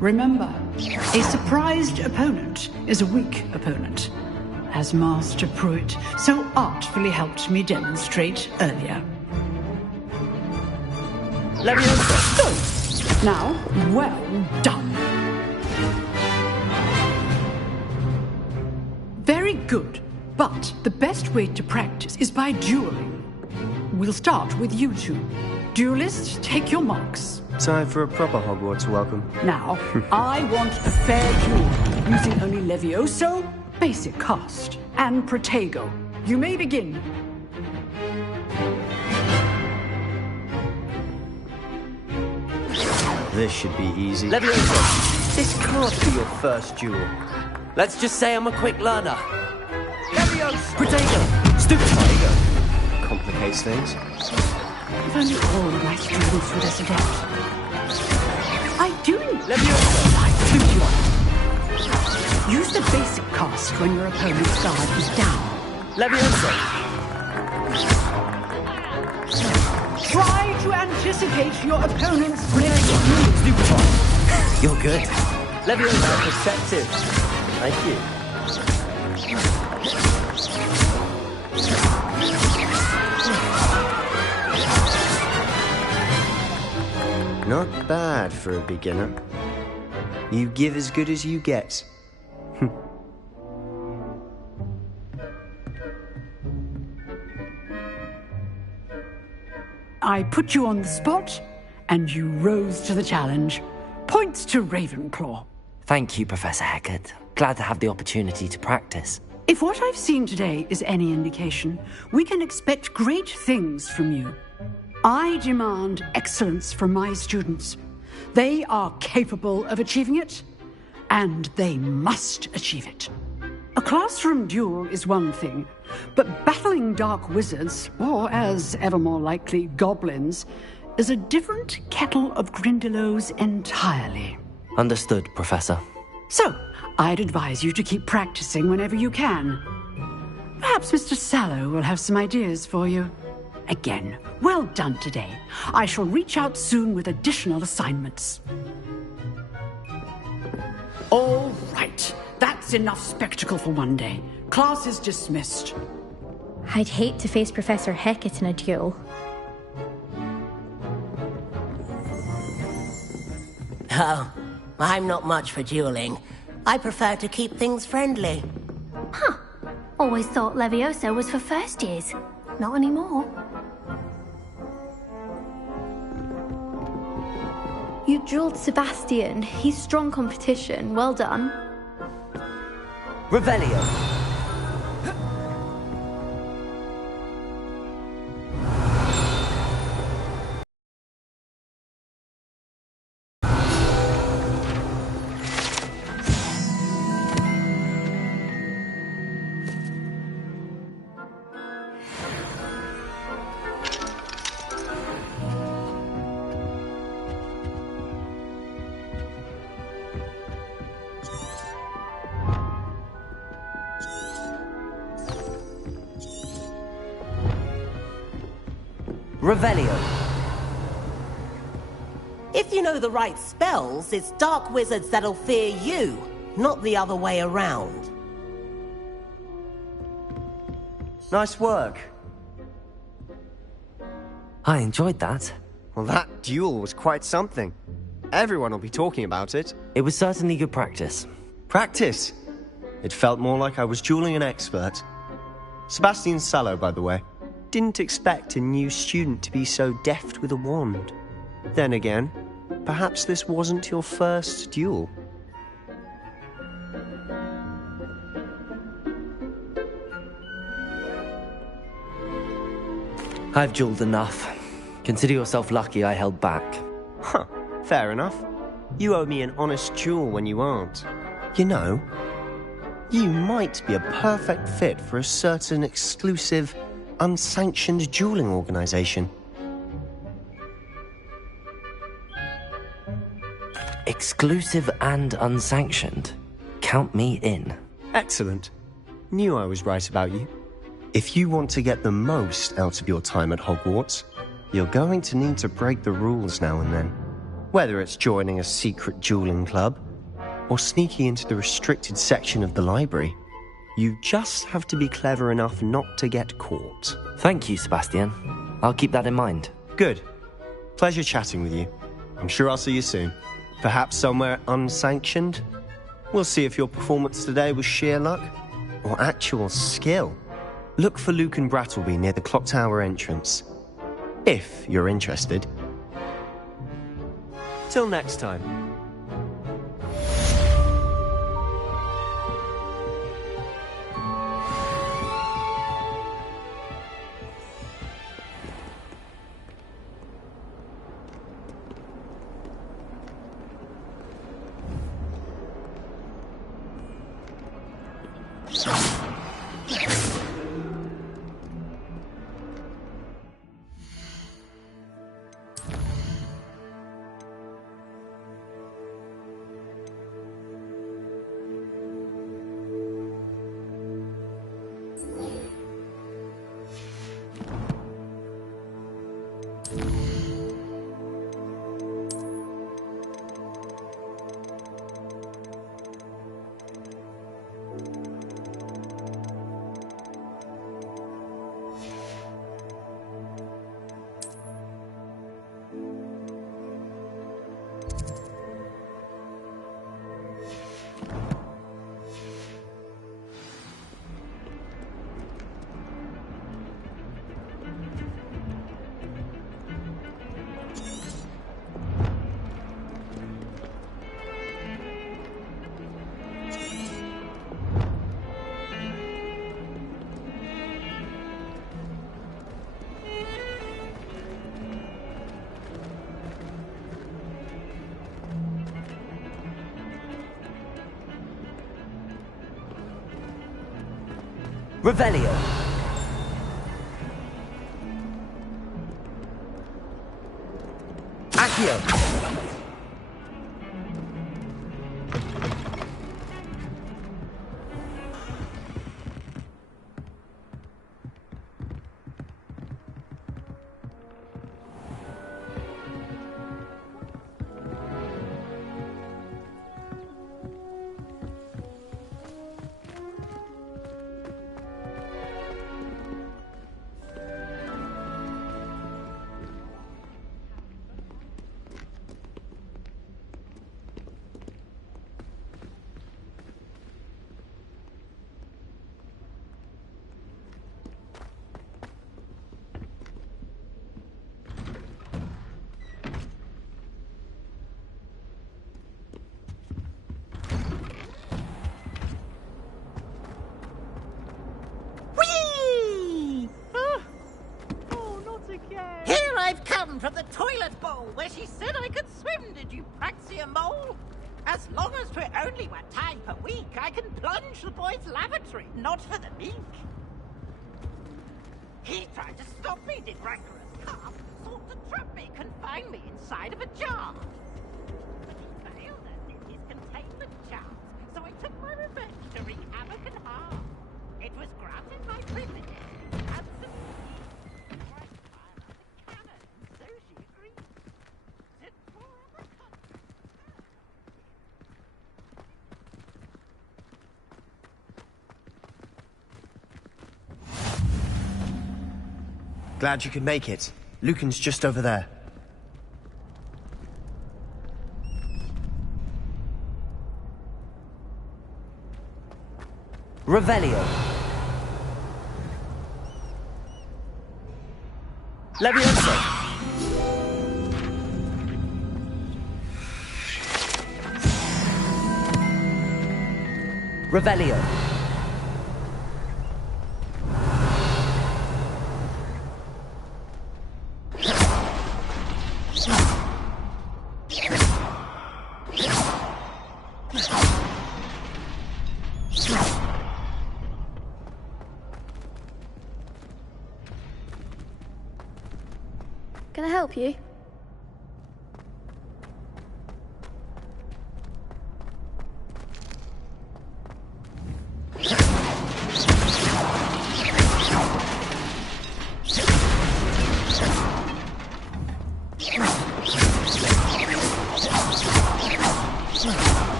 Remember, a surprised opponent is a weak opponent, as Master Pruitt so artfully helped me demonstrate earlier. Levioso! Good. Now, well done. Very good. But the best way to practice is by dueling. We'll start with you two. Duelists, take your marks. Time for a proper Hogwarts welcome. Now, I want a fair duel, using only Levioso, basic cast, and Protego. You may begin. This should be easy. Levioso! This can't be your first duel. Let's just say I'm a quick learner. Levioso! Protego! Stupid Protego! Complicates things. If only all of my students would as adept. I do. Levioso! I do. Use the basic cast when your opponent's guard is down. Levioso! Try to anticipate your opponent's next move. Stupid one! You're good. Levioso, perceptive. Thank you. Not bad for a beginner. You give as good as you get. I put you on the spot, and you rose to the challenge. Points to Ravenclaw. Thank you, Professor Hecat. glad to have the opportunity to practice. If what I've seen today is any indication, we can expect great things from you. I demand excellence from my students. They are capable of achieving it, and they must achieve it. A classroom duel is one thing, but battling dark wizards, or as ever more likely, goblins, is a different kettle of Grindylows entirely. Understood, Professor. So, I'd advise you to keep practicing whenever you can. Perhaps Mr. Sallow will have some ideas for you. Again, well done today. I shall reach out soon with additional assignments. All right. That's enough spectacle for one day. Class is dismissed. I'd hate to face Professor Hecat in a duel. Oh, I'm not much for dueling. I prefer to keep things friendly. Huh. Always thought Levioso was for first years. Not anymore. You dueled Sebastian. He's strong competition. Well done. Revelio. Revelio. If you know the right spells, it's dark wizards that'll fear you, not the other way around. Nice work. I enjoyed that. Well, that duel was quite something. Everyone will be talking about it. It was certainly good practice. Practice? It felt more like I was dueling an expert. Sebastian Sallow, by the way. Didn't expect a new student to be so deft with a wand. Then again, perhaps this wasn't your first duel. I've dueled enough. Consider yourself lucky I held back. Huh, fair enough. You owe me an honest duel when you aren't. You know, you might be a perfect fit for a certain exclusive, unsanctioned dueling organization. Exclusive and unsanctioned. Count me in. Excellent. Knew I was right about you. If you want to get the most out of your time at Hogwarts, you're going to need to break the rules now and then. Whether it's joining a secret dueling club, or sneaking into the restricted section of the library, you just have to be clever enough not to get caught. Thank you, Sebastian. I'll keep that in mind. Good. Pleasure chatting with you. I'm sure I'll see you soon. Perhaps somewhere unsanctioned? We'll see if your performance today was sheer luck or actual skill. Look for Luke and Brattleby near the clock tower entrance. If you're interested. Till next time. Revelio. Accio. Here I've come from the toilet bowl where she said I could swim, did you praxia mole? As long as 'twere only 1 time per week, I can plunge the boy's lavatory, not for the meek. He tried to stop me, did rancorous calf, sought to trap me, confine me inside of a jar. But he failed us in his containment charms, so I took my revenge to wreak havoc and harm. It was granted my privilege, and so she agreed. Said forever Glad you could make it. Lucan's just over there. Revelio. Levioso. Revelio. Can I help you?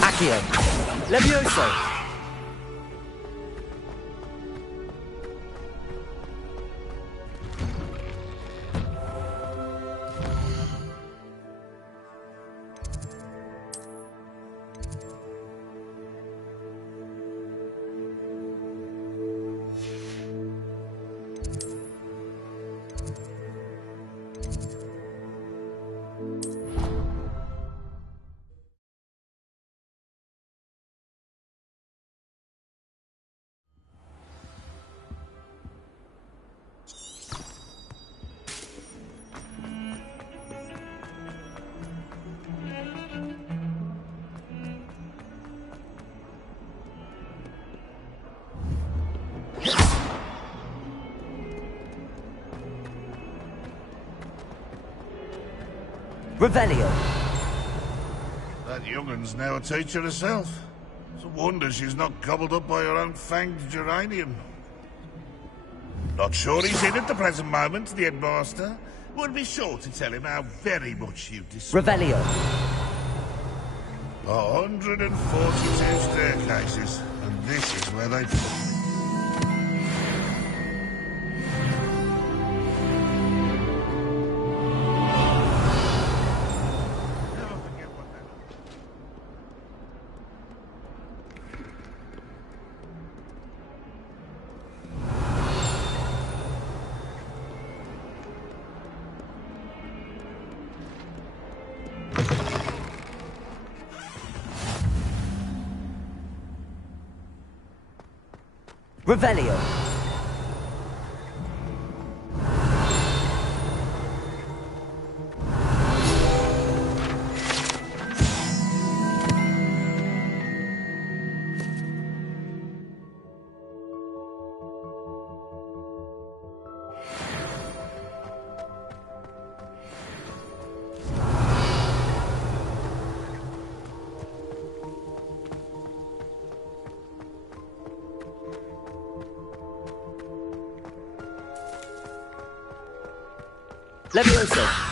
Accio. Levioso. Revelio. That young'un's now a teacher herself. It's a wonder she's not gobbled up by her own fanged geranium. Not sure he's in at the present moment, the headmaster. Would be sure to tell him how very much you despise. Revelio. 142 staircases, and this is where they put me. Revelio. Levioso.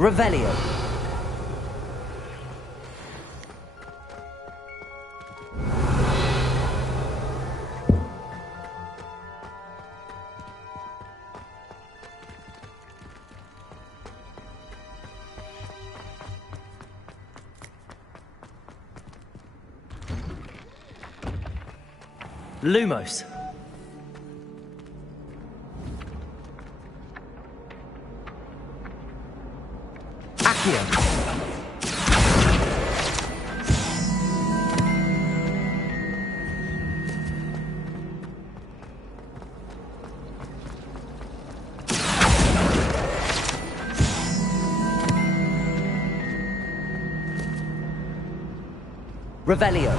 Revelio. Lumos. Accio. Revelio.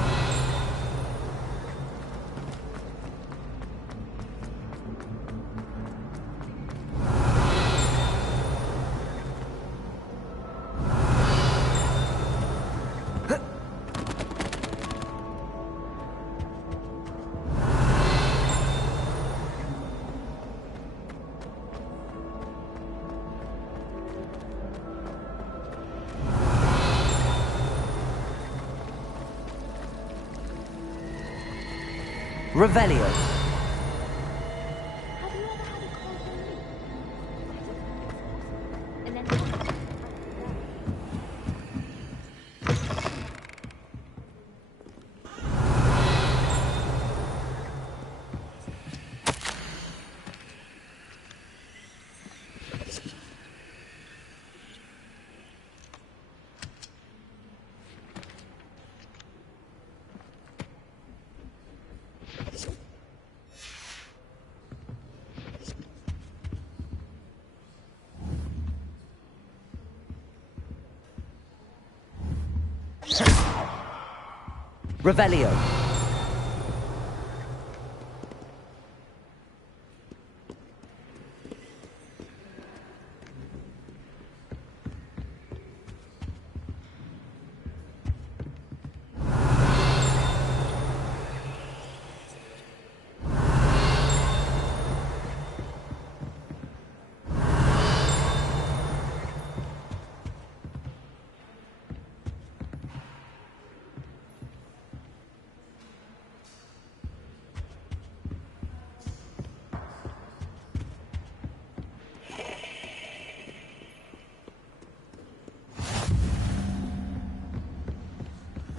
Revelio. Revelio.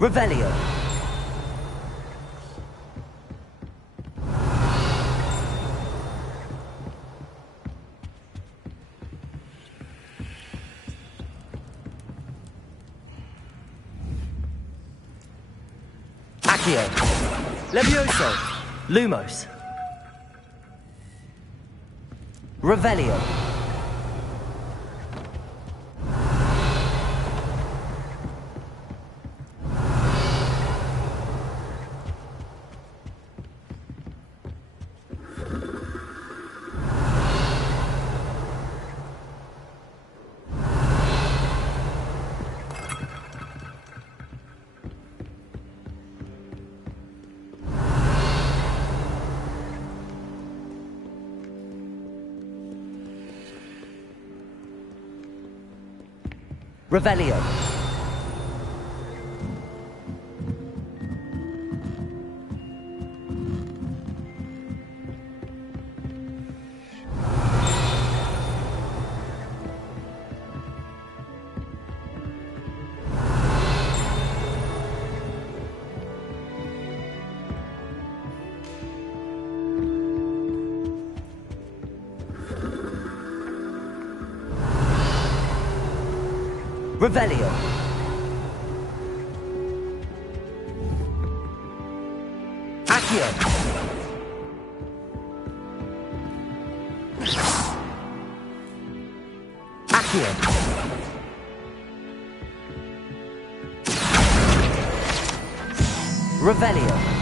Revelio. Accio. Levioso. Lumos. Revelio. Revelio. Revelio. Accio. Accio. Revelio.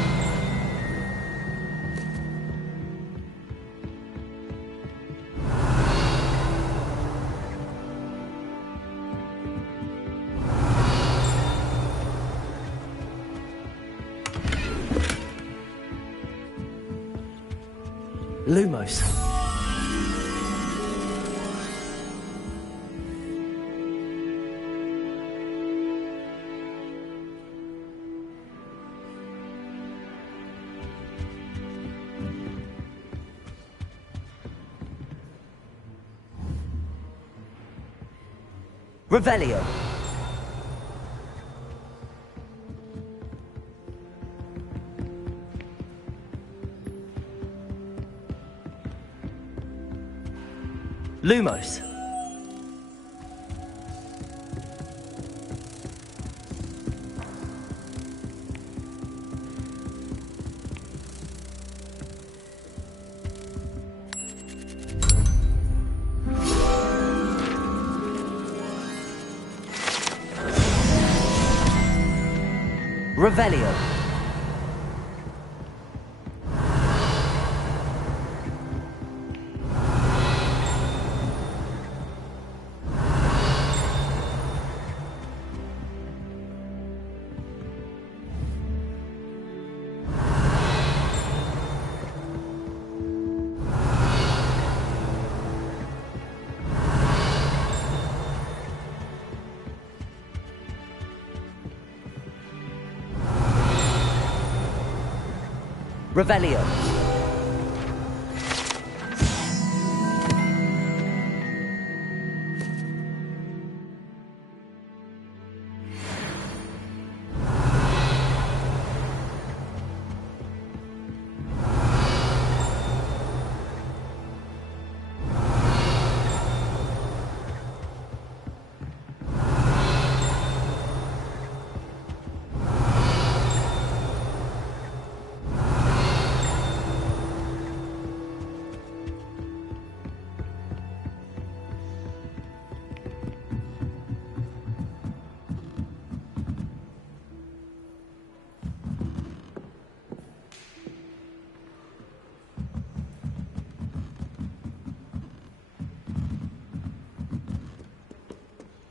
Lumos. Revelio. Lumos. Revelio. Revelio.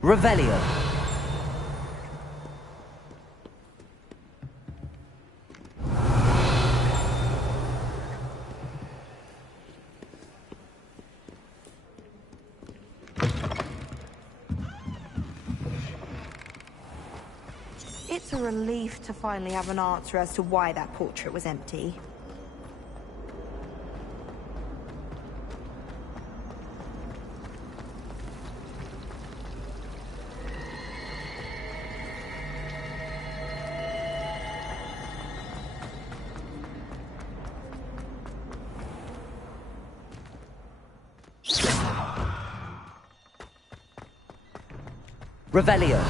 Revelio. It's a relief to finally have an answer as to why that portrait was empty. Revelio.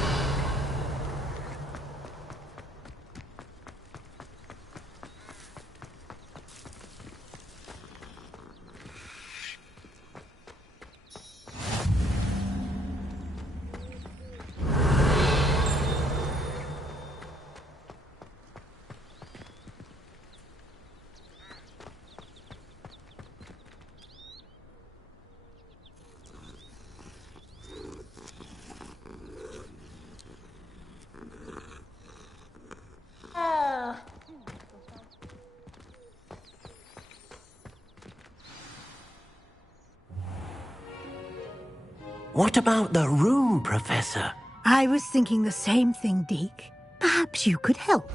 What about the room, Professor? I was thinking the same thing, Deke. Perhaps you could help.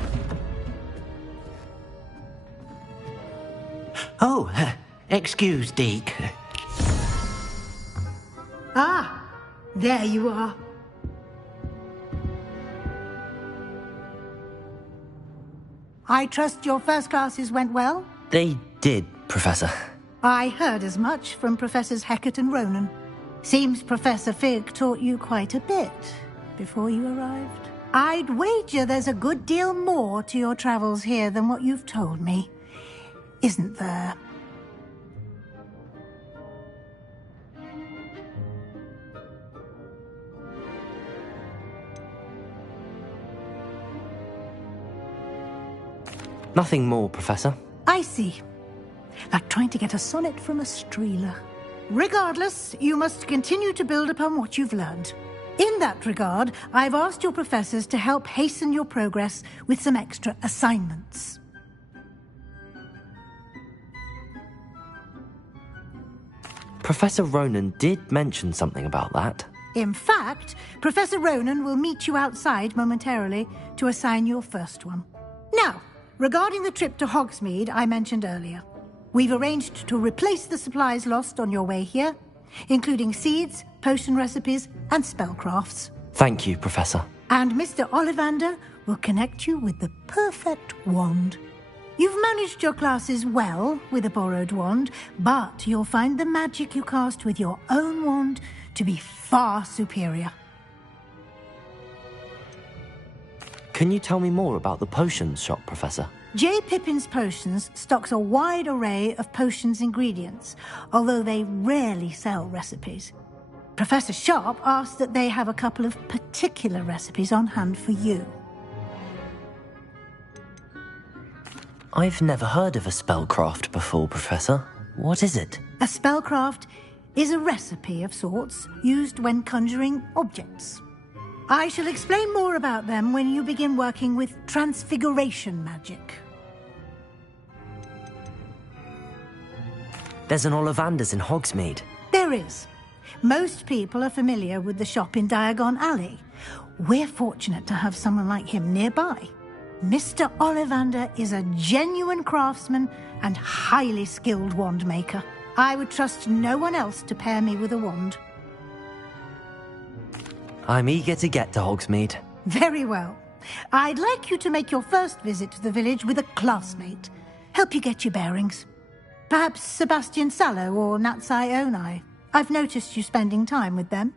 Oh, excuse, Deke. Ah, there you are. I trust your first classes went well? They did, Professor. I heard as much from Professors Hecat and Ronan. Seems Professor Fig taught you quite a bit before you arrived. I'd wager there's a good deal more to your travels here than what you've told me. Isn't there? Nothing more, Professor. I see. Like trying to get a sonnet from a streeler. Regardless, you must continue to build upon what you've learned. In that regard, I've asked your professors to help hasten your progress with some extra assignments. Professor Ronan did mention something about that. In fact, Professor Ronan will meet you outside momentarily to assign your first one. Now, regarding the trip to Hogsmeade I mentioned earlier, we've arranged to replace the supplies lost on your way here, including seeds, potion recipes, and spellcrafts. Thank you, Professor. And Mr. Ollivander will connect you with the perfect wand. You've managed your classes well with a borrowed wand, but you'll find the magic you cast with your own wand to be far superior. Can you tell me more about the potions shop, Professor? J. Pippin's Potions stocks a wide array of potions ingredients, although they rarely sell recipes. Professor Sharp asked that they have a couple of particular recipes on hand for you. I've never heard of a spellcraft before, Professor. What is it? A spellcraft is a recipe of sorts used when conjuring objects. I shall explain more about them when you begin working with transfiguration magic. There's an Ollivander's in Hogsmeade. There is. Most people are familiar with the shop in Diagon Alley. We're fortunate to have someone like him nearby. Mr. Ollivander is a genuine craftsman and highly skilled wand maker. I would trust no one else to pair me with a wand. I'm eager to get to Hogsmeade. Very well. I'd like you to make your first visit to the village with a classmate. Help you get your bearings. Perhaps Sebastian Sallow or Natsai Onai. I've noticed you spending time with them.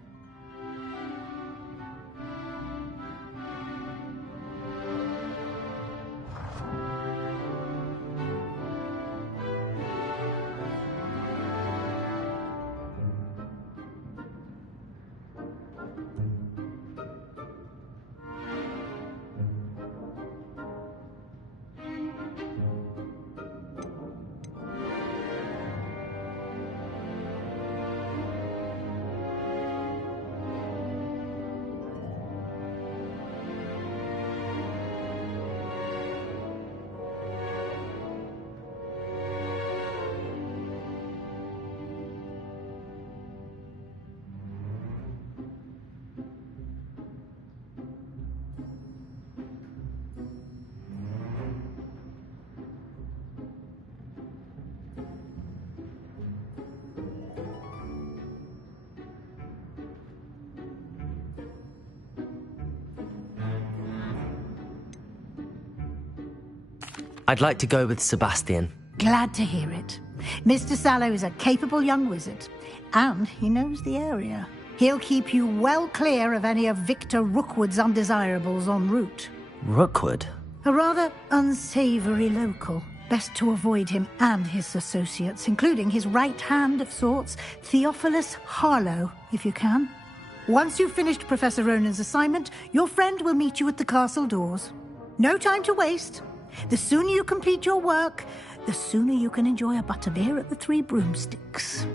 I'd like to go with Sebastian. Glad to hear it. Mr. Sallow is a capable young wizard, and he knows the area. He'll keep you well clear of any of Victor Rookwood's undesirables en route. Rookwood? A rather unsavory local. Best to avoid him and his associates, including his right hand of sorts, Theophilus Harlow, if you can. Once you've finished Professor Ronan's assignment, your friend will meet you at the castle doors. No time to waste. The sooner you complete your work, the sooner you can enjoy a butterbeer at the Three Broomsticks.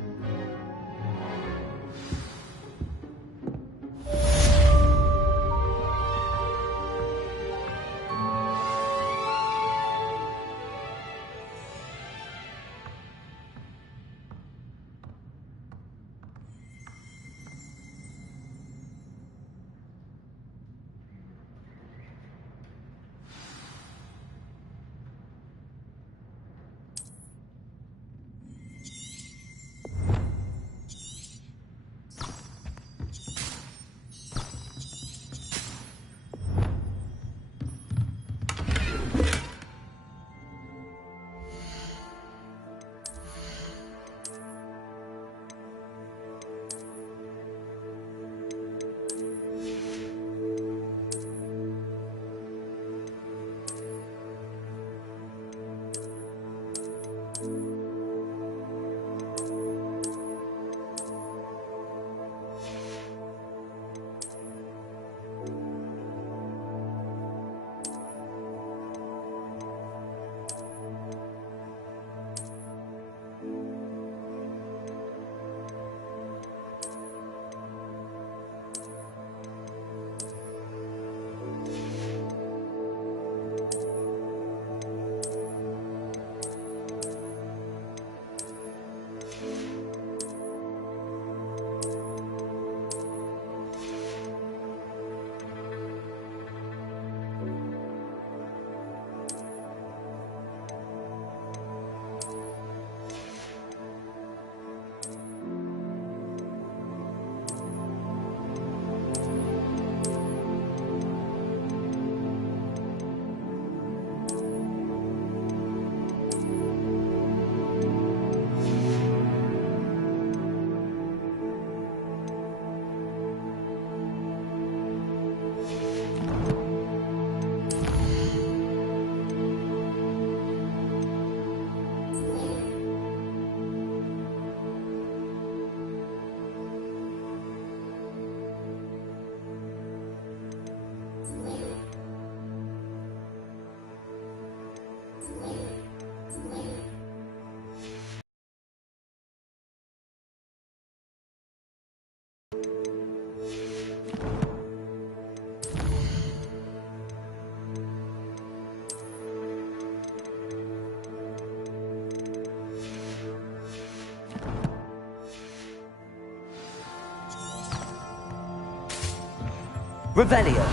Revelio.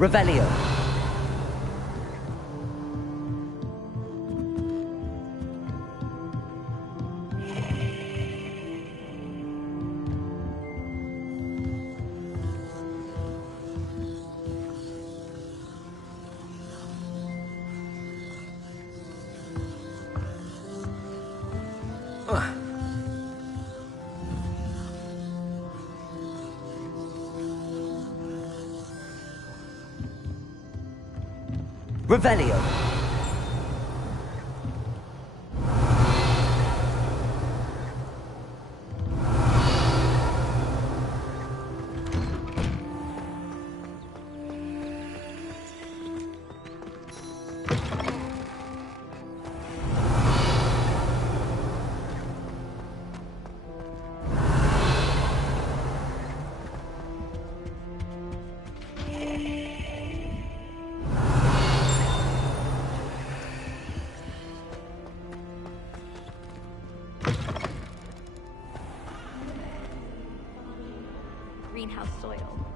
Revelio. Revelio. Greenhouse soil.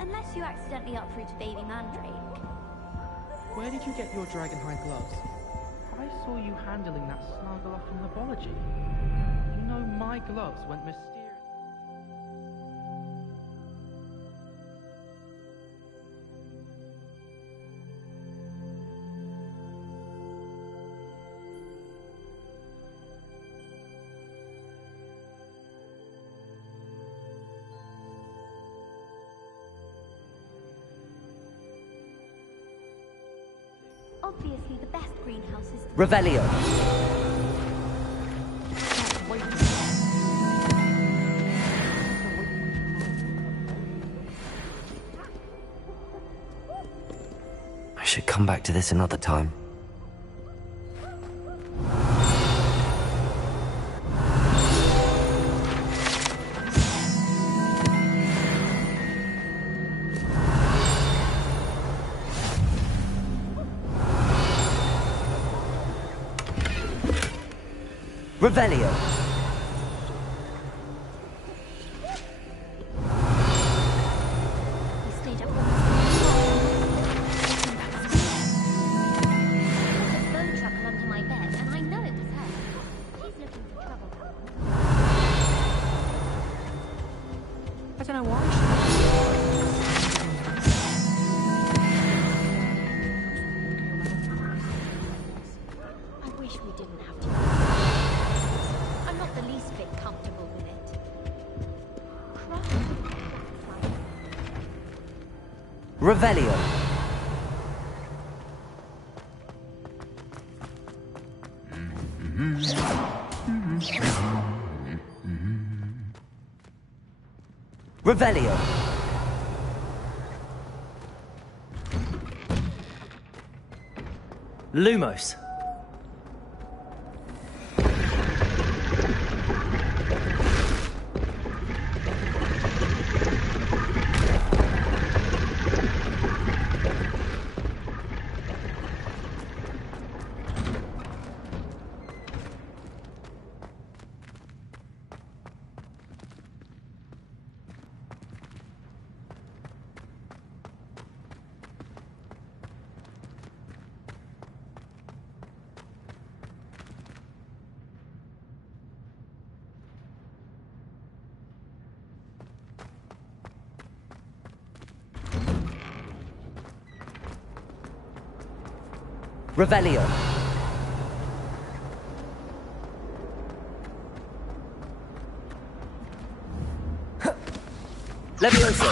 Unless you accidentally uproot a baby mandrake. Where did you get your dragonhide gloves? I saw you handling that snuggle from herbology. You know my gloves went mysterious. Obviously, the best greenhouse is... Revelio. I should come back to this another time. Revelio. He stayed up all There's a bone truckle under my bed, and I know it was her. She's looking for trouble. I don't know why. I wish we didn't have to. I'm not the least bit comfortable with it. Revelio. Revelio. Lumos. Revelio. Levioso.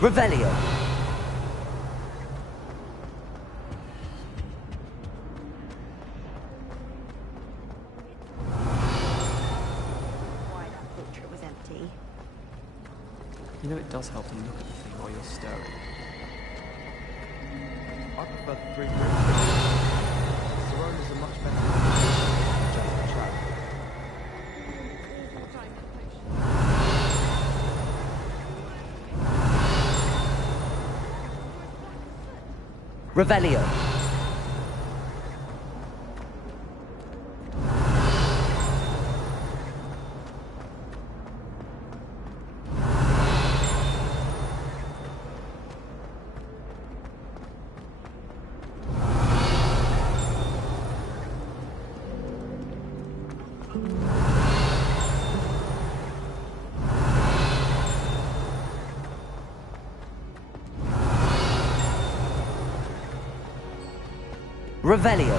Revelio. Why that butcher was empty. You know it does help to look at the thing while you're stirring. I prefer the 3 drinks. The aromas are much better than just the chat. Revelio. Revelio.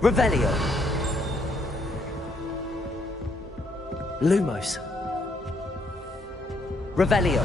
Revelio. Lumos. Revelio.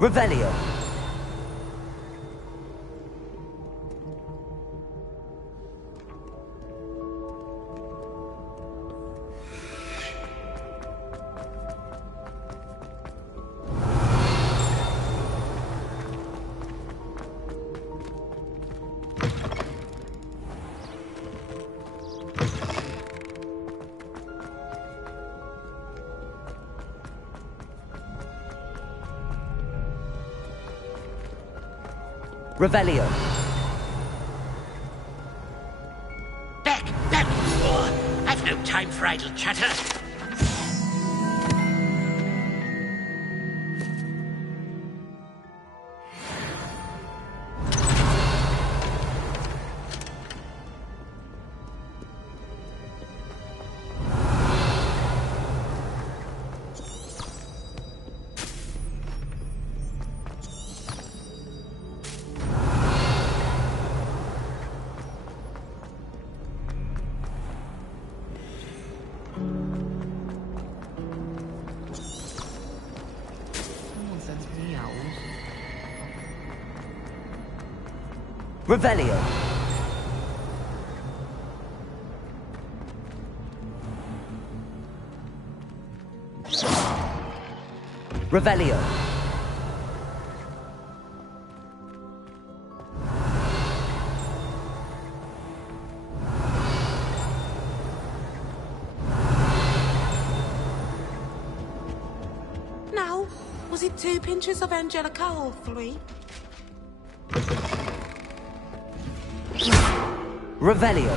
Revelio. Revelio. Back! I've no time for idle chatter. Revelio. Revelio. Now, was it 2 pinches of Angelica or 3? Revelio.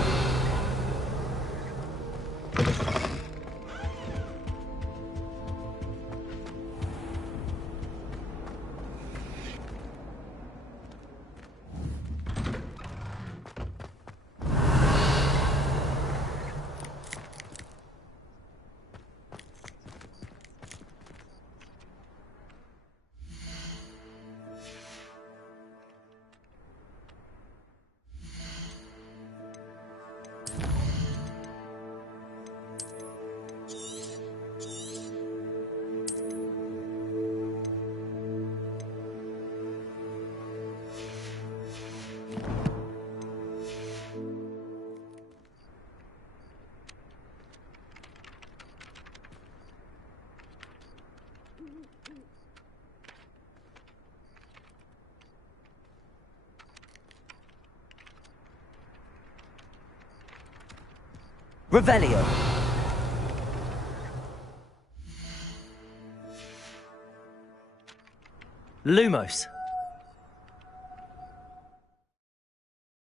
Revelio. Lumos.